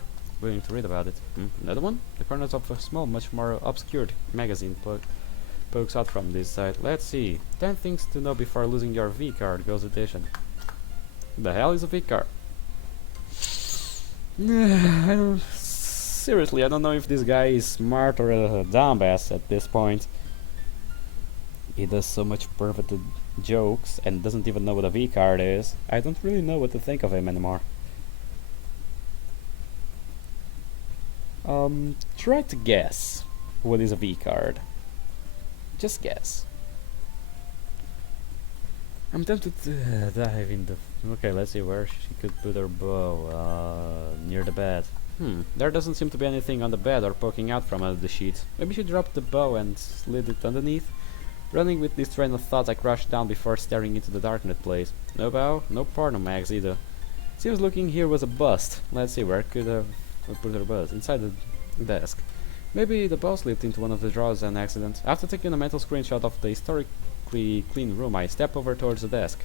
Willing to read about it. Another one? The corners of a small, much more obscured magazine pokes out from this side. Let's see. 10 things to know before losing your V-card, Girls Edition. The hell is a V-card? Seriously, I don't know if this guy is smart or a dumbass at this point. He does so much perverted jokes and doesn't even know what a V-card is. I don't really know what to think of him anymore. Try to guess what is a V-card. Just guess. I'm tempted to dive in the... Okay, let's see where she could put her bow. Near the bed. There doesn't seem to be anything on the bed or poking out from under the sheet. Maybe she dropped the bow and slid it underneath? Running with this train of thoughts, I crashed down before staring into the darkened place. No bow, no porno mags either. Seems looking here was a bust. Let's see, where could have put her bust? Inside the desk. Maybe the bow slipped into one of the drawers an accident. After taking a mental screenshot of the historically clean room, I step over towards the desk.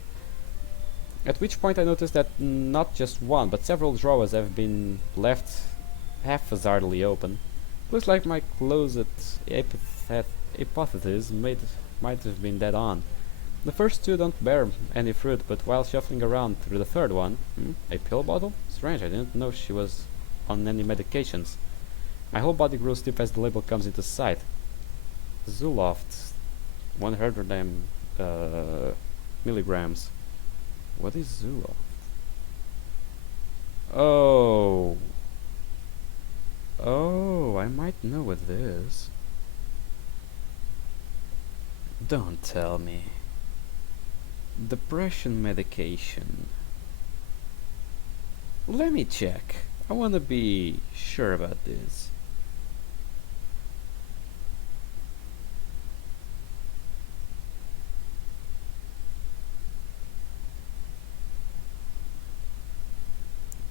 At which point I noticed that not just one, but several drawers have been left haphazardly open. Looks like my closet hypothesis might have been dead on. The first two don't bear any fruit, but while shuffling around through the third one... a pill bottle? Strange, I didn't know she was on any medications. My whole body grows stiff as the label comes into sight. Zoloft. 100 milligrams. What is Zoloft? Oh, I might know what this is. Don't tell me. Depression medication. Let me check. I wanna be sure about this.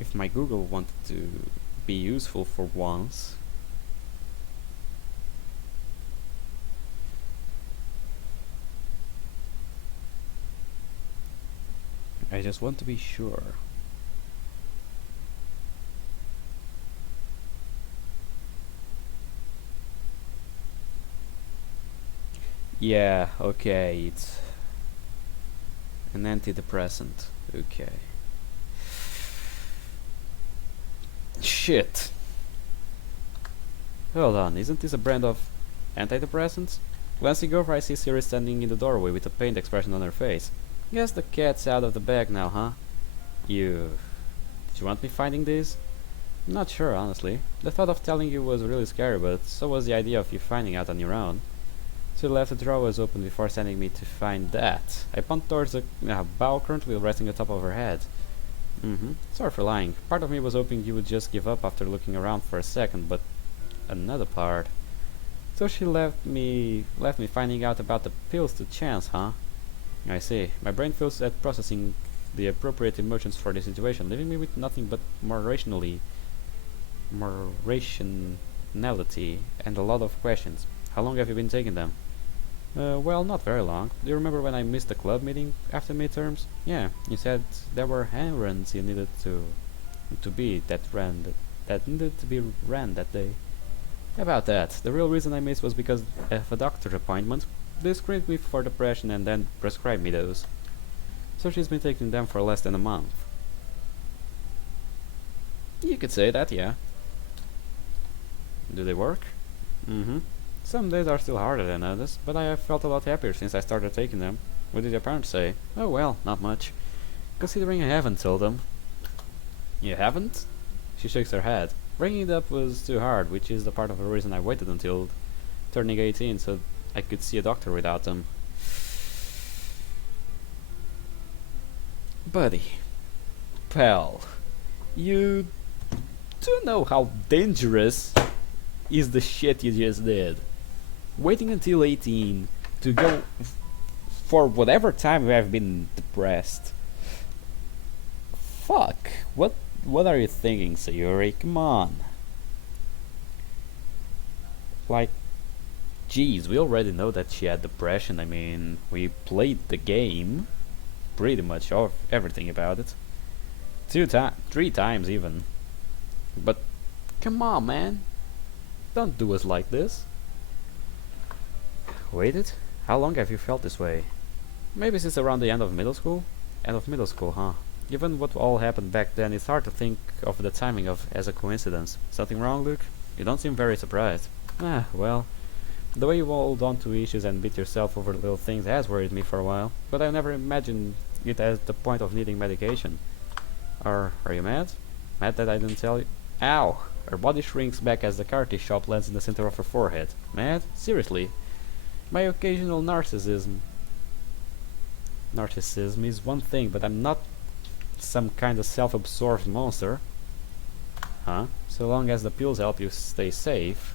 If my Google wanted to be useful for once. I just want to be sure. Yeah, okay, it's an antidepressant. Okay. Shit. Hold on, isn't this a brand of antidepressants? Glancing over, I see Sayori standing in the doorway with a pained expression on her face. Guess the cat's out of the bag now, huh? Did you want me finding this? Not sure, honestly. The thought of telling you was really scary, but so was the idea of you finding out on your own. She left the drawers open before sending me to find that. I pumped towards the bow currently resting atop of her head. Sorry for lying. Part of me was hoping you would just give up after looking around for a second, but another part. So she left me finding out about the pills to chance, huh? I see. My brain fails at processing the appropriate emotions for the situation, leaving me with nothing but more rationality, and a lot of questions. How long have you been taking them? Well, not very long. Do you remember when I missed the club meeting after midterms? Yeah, you said there were errands you needed to be that needed to be ran that day. About that, the real reason I missed was because of a doctor's appointment. They screened me for depression and then prescribed me those. So she's been taking them for less than a month. You could say that, yeah. Do they work? Some days are still harder than others, but I have felt a lot happier since I started taking them. What did your parents say? Oh well, not much. Considering I haven't told them. You haven't? She shakes her head. Bringing it up was too hard, which is the part of the reason I waited until turning 18 so I could see a doctor without them. Buddy. Pal. You do know how dangerous is the shit you just did? Waiting until 18 to go for whatever time you have been depressed. Fuck. What are you thinking, Sayori? Come on. Like, geez, we already know that she had depression. I mean, we played the game. Pretty much everything about it. 3 times even. But, come on, man. Don't do us like this. Waited? How long have you felt this way? Maybe since around the end of middle school? End of middle school, huh? Given what all happened back then, it's hard to think of the timing as a coincidence. Something wrong, Luke? You don't seem very surprised. Ah, well, the way you hold on to issues and beat yourself over little things has worried me for a while, but I never imagined it at the point of needing medication. Are you mad? Mad that I didn't tell you? Ow! Her body shrinks back as the karate chop lands in the center of her forehead. Mad? Seriously? My occasional narcissism is one thing, but I'm not some kind of self-absorbed monster. Huh? So long as the pills help you stay safe.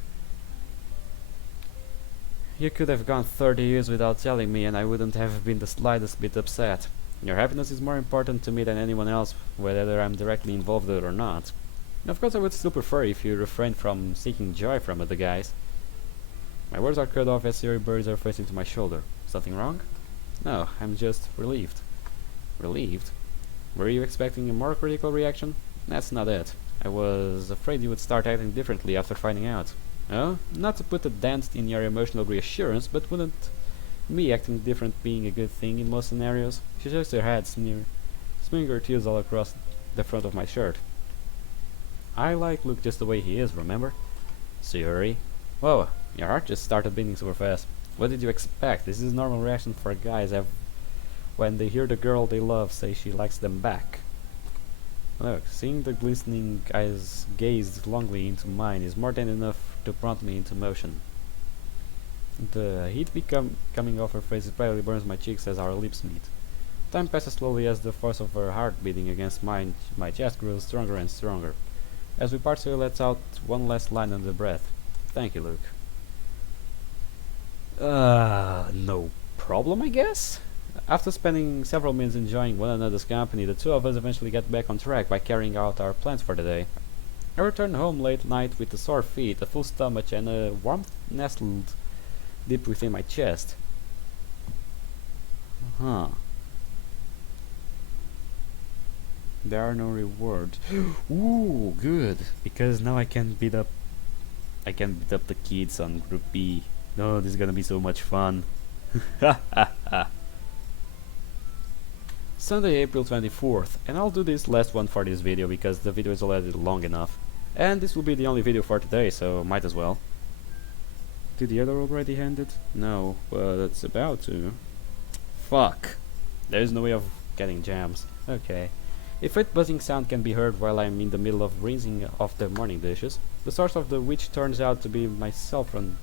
You could have gone 30 years without telling me and I wouldn't have been the slightest bit upset. Your happiness is more important to me than anyone else, whether I'm directly involved with it or not. Of course I would still prefer if you refrained from seeking joy from other guys. My words are cut off as Sayori buries her face into my shoulder. Something wrong? No, I'm just relieved. Relieved? Were you expecting a more critical reaction? That's not it. I was afraid you would start acting differently after finding out. Oh? Not to put a dent in your emotional reassurance, but wouldn't me acting different being a good thing in most scenarios? She shakes her head, smearing her tears all across the front of my shirt. I like Luke just the way he is, remember? Sayori. Whoa, your heart just started beating super fast. What did you expect? This is a normal reaction for guys when they hear the girl they love say she likes them back. Look, seeing the glistening eyes gaze longingly into mine is more than enough to prompt me into motion. The heat coming off her face barely burns my cheeks as our lips meet. Time passes slowly as the force of her heart beating against mine, my chest grows stronger and stronger. As we part, she lets out one last line under breath. Thank you, Luke. No problem, I guess? After spending several minutes enjoying one another's company, the two of us eventually get back on track by carrying out our plans for the day. I returned home late night with a sore feet, a full stomach, and a warmth nestled deep within my chest. Huh. There are no rewards. Ooh, good. Because now I can beat up the kids on Group B. No, this is gonna be so much fun. Sunday, April 24th, and I'll do this last one for this video because the video is already long enough. And this will be the only video for today, so might as well. Did the other already end it? No, but it's about to. Fuck. There's no way of getting jams. Okay. If that buzzing sound can be heard while I'm in the middle of rinsing off the morning dishes, the source of which turns out to be my cell phone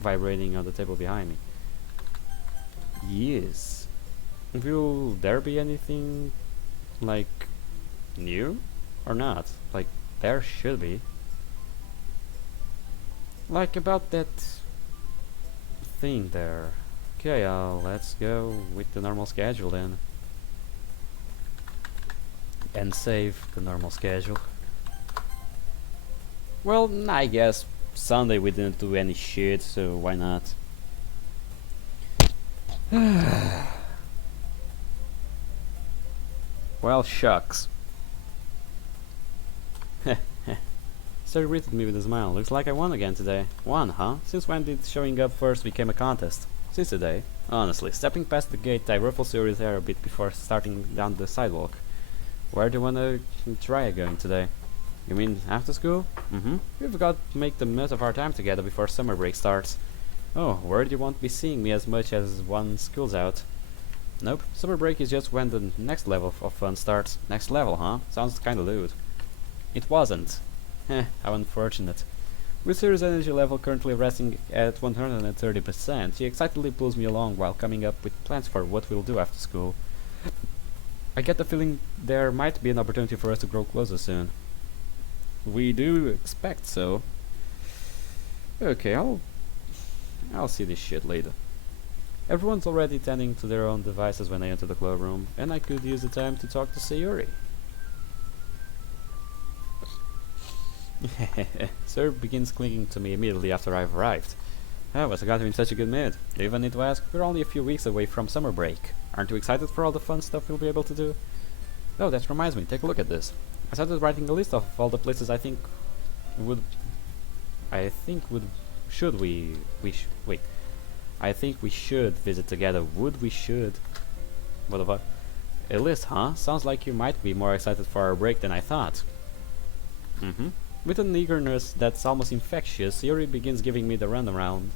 vibrating on the table behind me. Yes. Will there be anything, like, new? Or not? Like, there should be. Like, about that thing there. Okay, let's go with the normal schedule then. And save the normal schedule. Well, I guess Sunday we didn't do any shit, so why not? Well, shucks. Sir greeted me with a smile. Looks like I won again today. Won, huh? Since when did showing up first became a contest? Since today. Honestly, stepping past the gate, I ruffled Sayori's hair a bit before starting down the sidewalk. Where do you wanna try going today? You mean after school? Mm-hmm. We've got to make the most of our time together before summer break starts. Oh, where do you want to be seeing me as much as once school's out? Nope, summer break is just when the next level of fun starts. Next level, huh? Sounds kinda lewd. It wasn't. Heh, how unfortunate. With Sayori's energy level currently resting at 130%, she excitedly pulls me along while coming up with plans for what we'll do after school. I get the feeling there might be an opportunity for us to grow closer soon. We do expect so. Okay, I'll see this shit later. Everyone's already tending to their own devices when I enter the club room, and I could use the time to talk to Sayori. Sir begins clinging to me immediately after I've arrived. Oh, what's got him in such a good mood? Do you even need to ask? We're only a few weeks away from summer break. Aren't you excited for all the fun stuff we'll be able to do? Oh, that reminds me, take a look at this. I started writing a list of all the places I think would we should visit together. We should? What the fuck? A list, huh? Sounds like you might be more excited for our break than I thought. Mm-hmm. With an eagerness that's almost infectious, Sayori begins giving me the rundown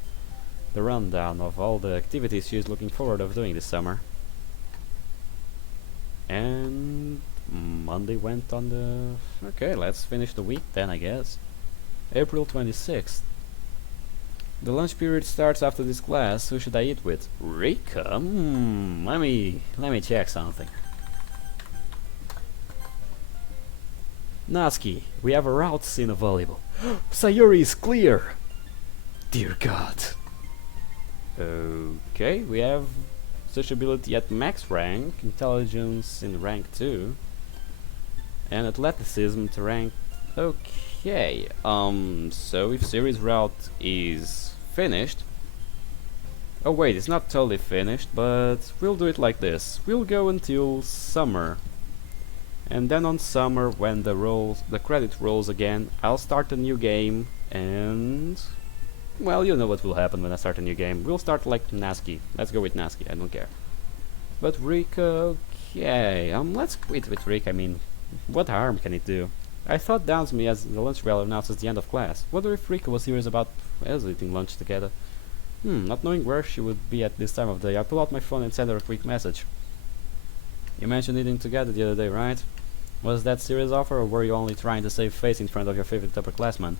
of all the activities she's looking forward to doing this summer. And Monday went on the... Okay, let's finish the week then, I guess. April 26th. The lunch period starts after this class. Who should I eat with? Rika? Let me check something. Natsuki, we have a route scene available. Sayori is clear! Dear God. Okay, we have sociability at max rank, intelligence in rank 2, and athleticism to rank... Okay, so if Sayori's route is finished... Oh wait, it's not totally finished, but we'll do it like this. We'll go until summer. And then on summer, when the credit rolls again, I'll start a new game, and... Well, you know what will happen when I start a new game. We'll start like Natsuki. Let's go with Natsuki, I don't care. But Rika, okay, let's quit with Rika, I mean, what harm can it do? I thought downs me as the lunch bell announces the end of class. Wonder if Rika was serious about us eating lunch together. Not knowing where she would be at this time of day, I pull out my phone and send her a quick message. You mentioned eating together the other day, right? Was that serious offer, or were you only trying to save face in front of your favorite upperclassman?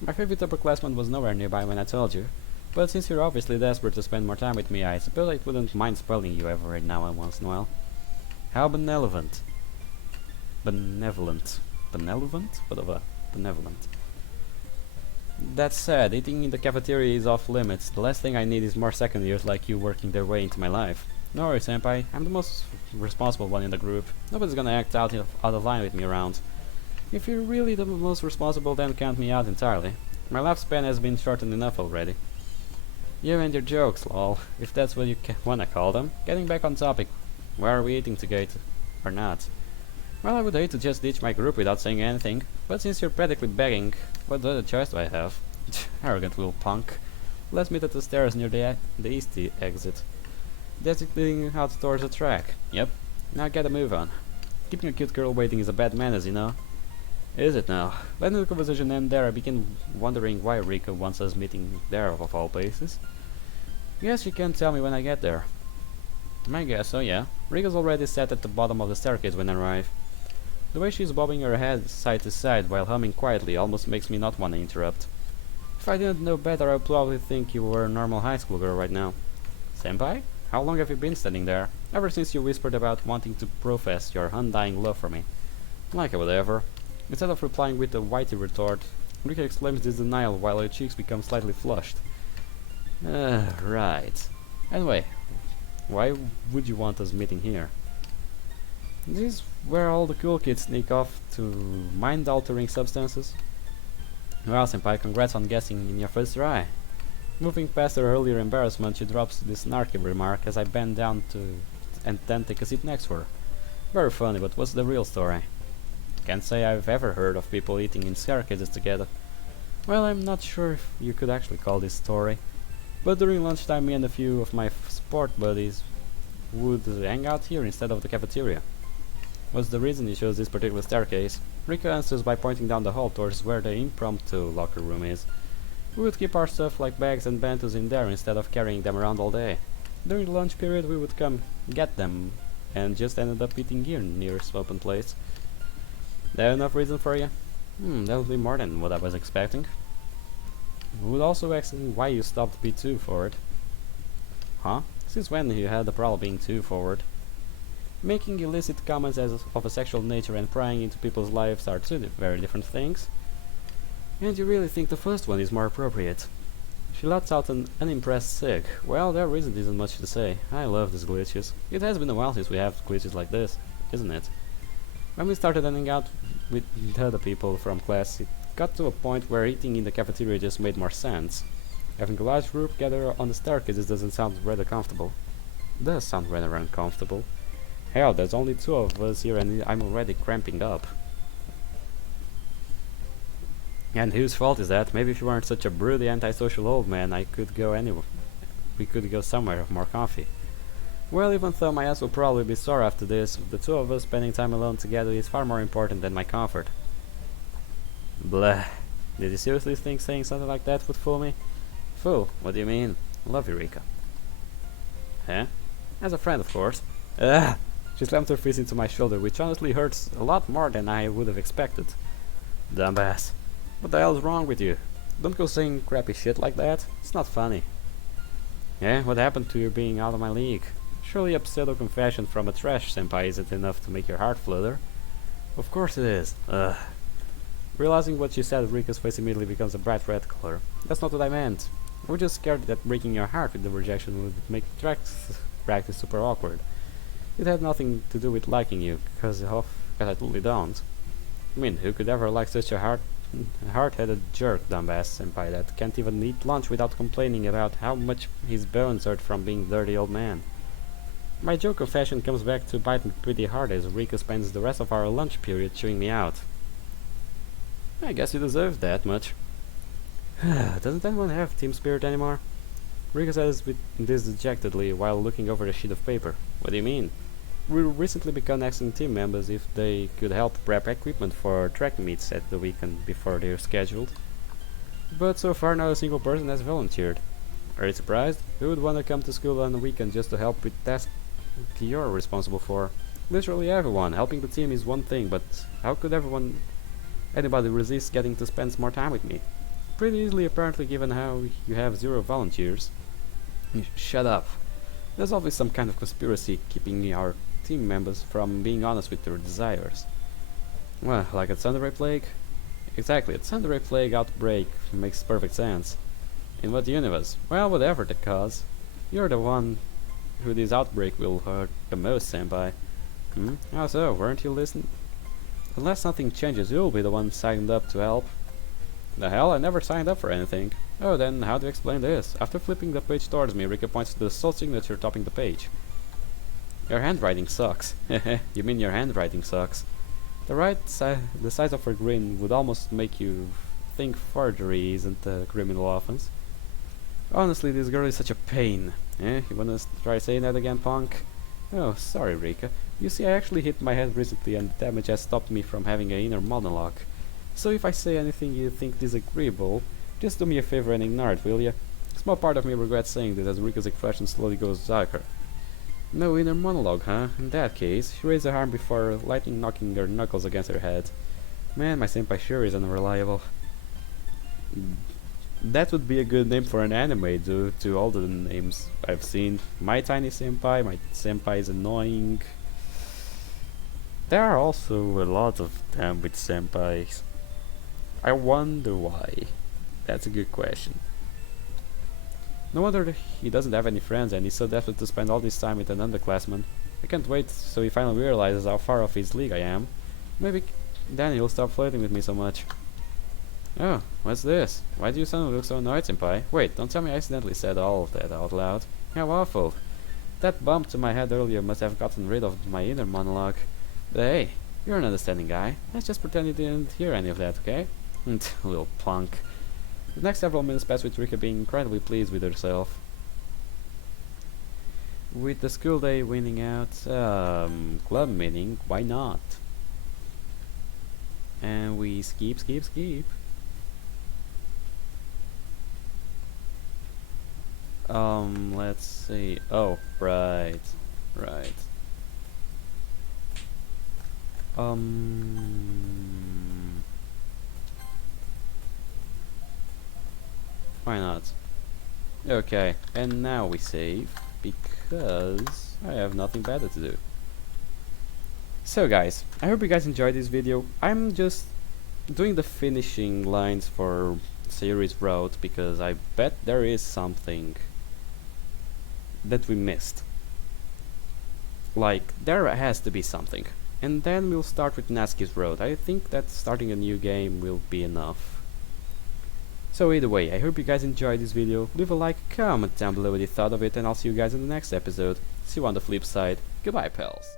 My favorite upperclassman was nowhere nearby when I told you, but since you're obviously desperate to spend more time with me, I suppose I wouldn't mind spoiling you every now and once in a while. How benevolent. Benevolent. Benevolent? Whatever. Benevolent. That said, eating in the cafeteria is off limits. The last thing I need is more second years like you working their way into my life. No worries, senpai. I'm the most responsible one in the group. Nobody's gonna act out of line with me around. If you're really the most responsible, then count me out entirely. My lifespan has been shortened enough already. You and your jokes, lol. If that's what you wanna call them. Getting back on topic. Where are we eating together? Or not? Well, I would hate to just ditch my group without saying anything, but since you're practically begging, what other choice do I have? Arrogant little punk. Let's meet at the stairs near the east exit. That's it leading out towards the track. Yep. Now get a move on. Keeping a cute girl waiting is a bad manners, you know. Is it now? Letting the conversation end there, I begin wondering why Rika wants us meeting there of all places. Guess you can tell me when I get there. I guess so, yeah. Rika's already sat at the bottom of the staircase when I arrive. The way she's bobbing her head side to side while humming quietly almost makes me not want to interrupt. If I didn't know better, I'd probably think you were a normal high school girl right now. Senpai? How long have you been standing there? Ever since you whispered about wanting to profess your undying love for me. Like whatever. Instead of replying with a whitey retort, Rika exclaims this denial while her cheeks become slightly flushed. Right. Anyway, why would you want us meeting here? This is where all the cool kids sneak off to mind-altering substances. Well, senpai, congrats on guessing in your first try. Moving past her earlier embarrassment, she drops this snarky remark as I bend down to and then take a seat next to her. Very funny, but what's the real story? Can't say I've ever heard of people eating in staircases together. Well, I'm not sure if you could actually call this story. But during lunchtime, me and a few of my sport buddies would hang out here instead of the cafeteria. What's the reason you chose this particular staircase? Rika answers by pointing down the hall towards where the impromptu locker room is. We would keep our stuff like bags and bentos in there instead of carrying them around all day. During the lunch period, we would come get them and just ended up eating here near this open place. That enough reason for you? That would be more than what I was expecting. We would also ask why you stopped being too forward. Huh? Since when you had the problem being too forward? Making illicit comments of a sexual nature and prying into people's lives are two very different things. And you really think the first one is more appropriate? She lets out an unimpressed sig. Well, there isn't much to say. I love these glitches. It has been a while since we have glitches like this, isn't it? When we started hanging out with other people from class, it got to a point where eating in the cafeteria just made more sense. Having a large group gather on the staircases doesn't sound rather comfortable. Does sound rather uncomfortable. Hell, there's only two of us here and I'm already cramping up. And whose fault is that? Maybe if you weren't such a broody antisocial old man, I could go anywhere. We could go somewhere more comfy. Well, even though my ass will probably be sore after this, the two of us spending time alone together is far more important than my comfort. Blah. Did you seriously think saying something like that would fool me? Fool? What do you mean? Love you, Rika. Huh? As a friend, of course. Ugh! She slammed her fist into my shoulder, which honestly hurts a lot more than I would have expected. Dumbass. What the hell's wrong with you? Don't go saying crappy shit like that. It's not funny. Yeah, what happened to you being out of my league? Surely a pseudo confession from a trash senpai isn't enough to make your heart flutter. Of course it is. Ugh. Realizing what she said, Rika's face immediately becomes a bright red color. That's not what I meant. I was just scared that breaking your heart with the rejection would make practice super awkward. It had nothing to do with liking you, cause I totally don't. I mean, who could ever like such a hard-headed jerk, dumbass senpai that can't even eat lunch without complaining about how much his bones hurt from being a dirty old man? My joke confession comes back to bite me pretty hard as Rika spends the rest of our lunch period chewing me out. I guess you deserve that much. Doesn't anyone have team spirit anymore? Rika says this dejectedly while looking over the sheet of paper. What do you mean? We recently began asking team members if they could help prep equipment for track meets at the weekend before they're scheduled. But so far not a single person has volunteered. Are you surprised? Who would want to come to school on the weekend just to help with tasks you're responsible for? Literally everyone. Helping the team is one thing, but how could anybody resist getting to spend more time with me? Pretty easily apparently, given how you have 0 volunteers. Shut up. There's always some kind of conspiracy keeping our team members from being honest with their desires. Well, like a Thunderray Plague? Exactly, a Thunderray Plague outbreak makes perfect sense. In what universe? Well, whatever the cause. You're the one who this outbreak will hurt the most, senpai. How so? Weren't you listening? Unless something changes, you'll be the one signed up to help. The hell? I never signed up for anything. Oh, then how do you explain this? After flipping the page towards me, Rika points to the sole signature topping the page. Your handwriting sucks. You mean your handwriting sucks. The size of her grin would almost make you think forgery isn't a criminal offense. Honestly, this girl is such a pain. You wanna try saying that again, punk? Oh, sorry, Rika. You see, I actually hit my head recently and the damage has stopped me from having an inner monologue. So if I say anything you think disagreeable, just do me a favor and ignore it, will ya? A small part of me regrets saying this as Rika's expression slowly goes darker. No inner monologue, huh? In that case, she raised her arm before lightly knocking her knuckles against her head. Man, my senpai sure is unreliable. That would be a good name for an anime due to all the names I've seen. My Tiny Senpai, my senpai is annoying. There are also a lot of them with senpais. I wonder why. That's a good question. No wonder he doesn't have any friends and he's so desperate to spend all this time with an underclassman. I can't wait so he finally realizes how far off his league I am. Maybe then he'll stop flirting with me so much. Oh, what's this? Why do you suddenly look so annoyed, senpai? Wait, don't tell me I accidentally said all of that out loud. How awful. That bump to my head earlier must have gotten rid of my inner monologue. But hey, you're an understanding guy. Let's just pretend you didn't hear any of that, okay? Little punk. The next several minutes passed with Rika being incredibly pleased with herself. With the school day winning out, club meeting, why not? And we skip. Let's see. Oh, right. Why not? Okay, and now we save, because I have nothing better to do. So guys, I hope you guys enjoyed this video. I'm just doing the finishing lines for Sayori's route, because I bet there is something that we missed. Like, there has to be something. And then we'll start with Natsuki's road. I think that starting a new game will be enough. So either way, I hope you guys enjoyed this video. Leave a like, comment down below what you thought of it, and I'll see you guys in the next episode. See you on the flip side. Goodbye, pals.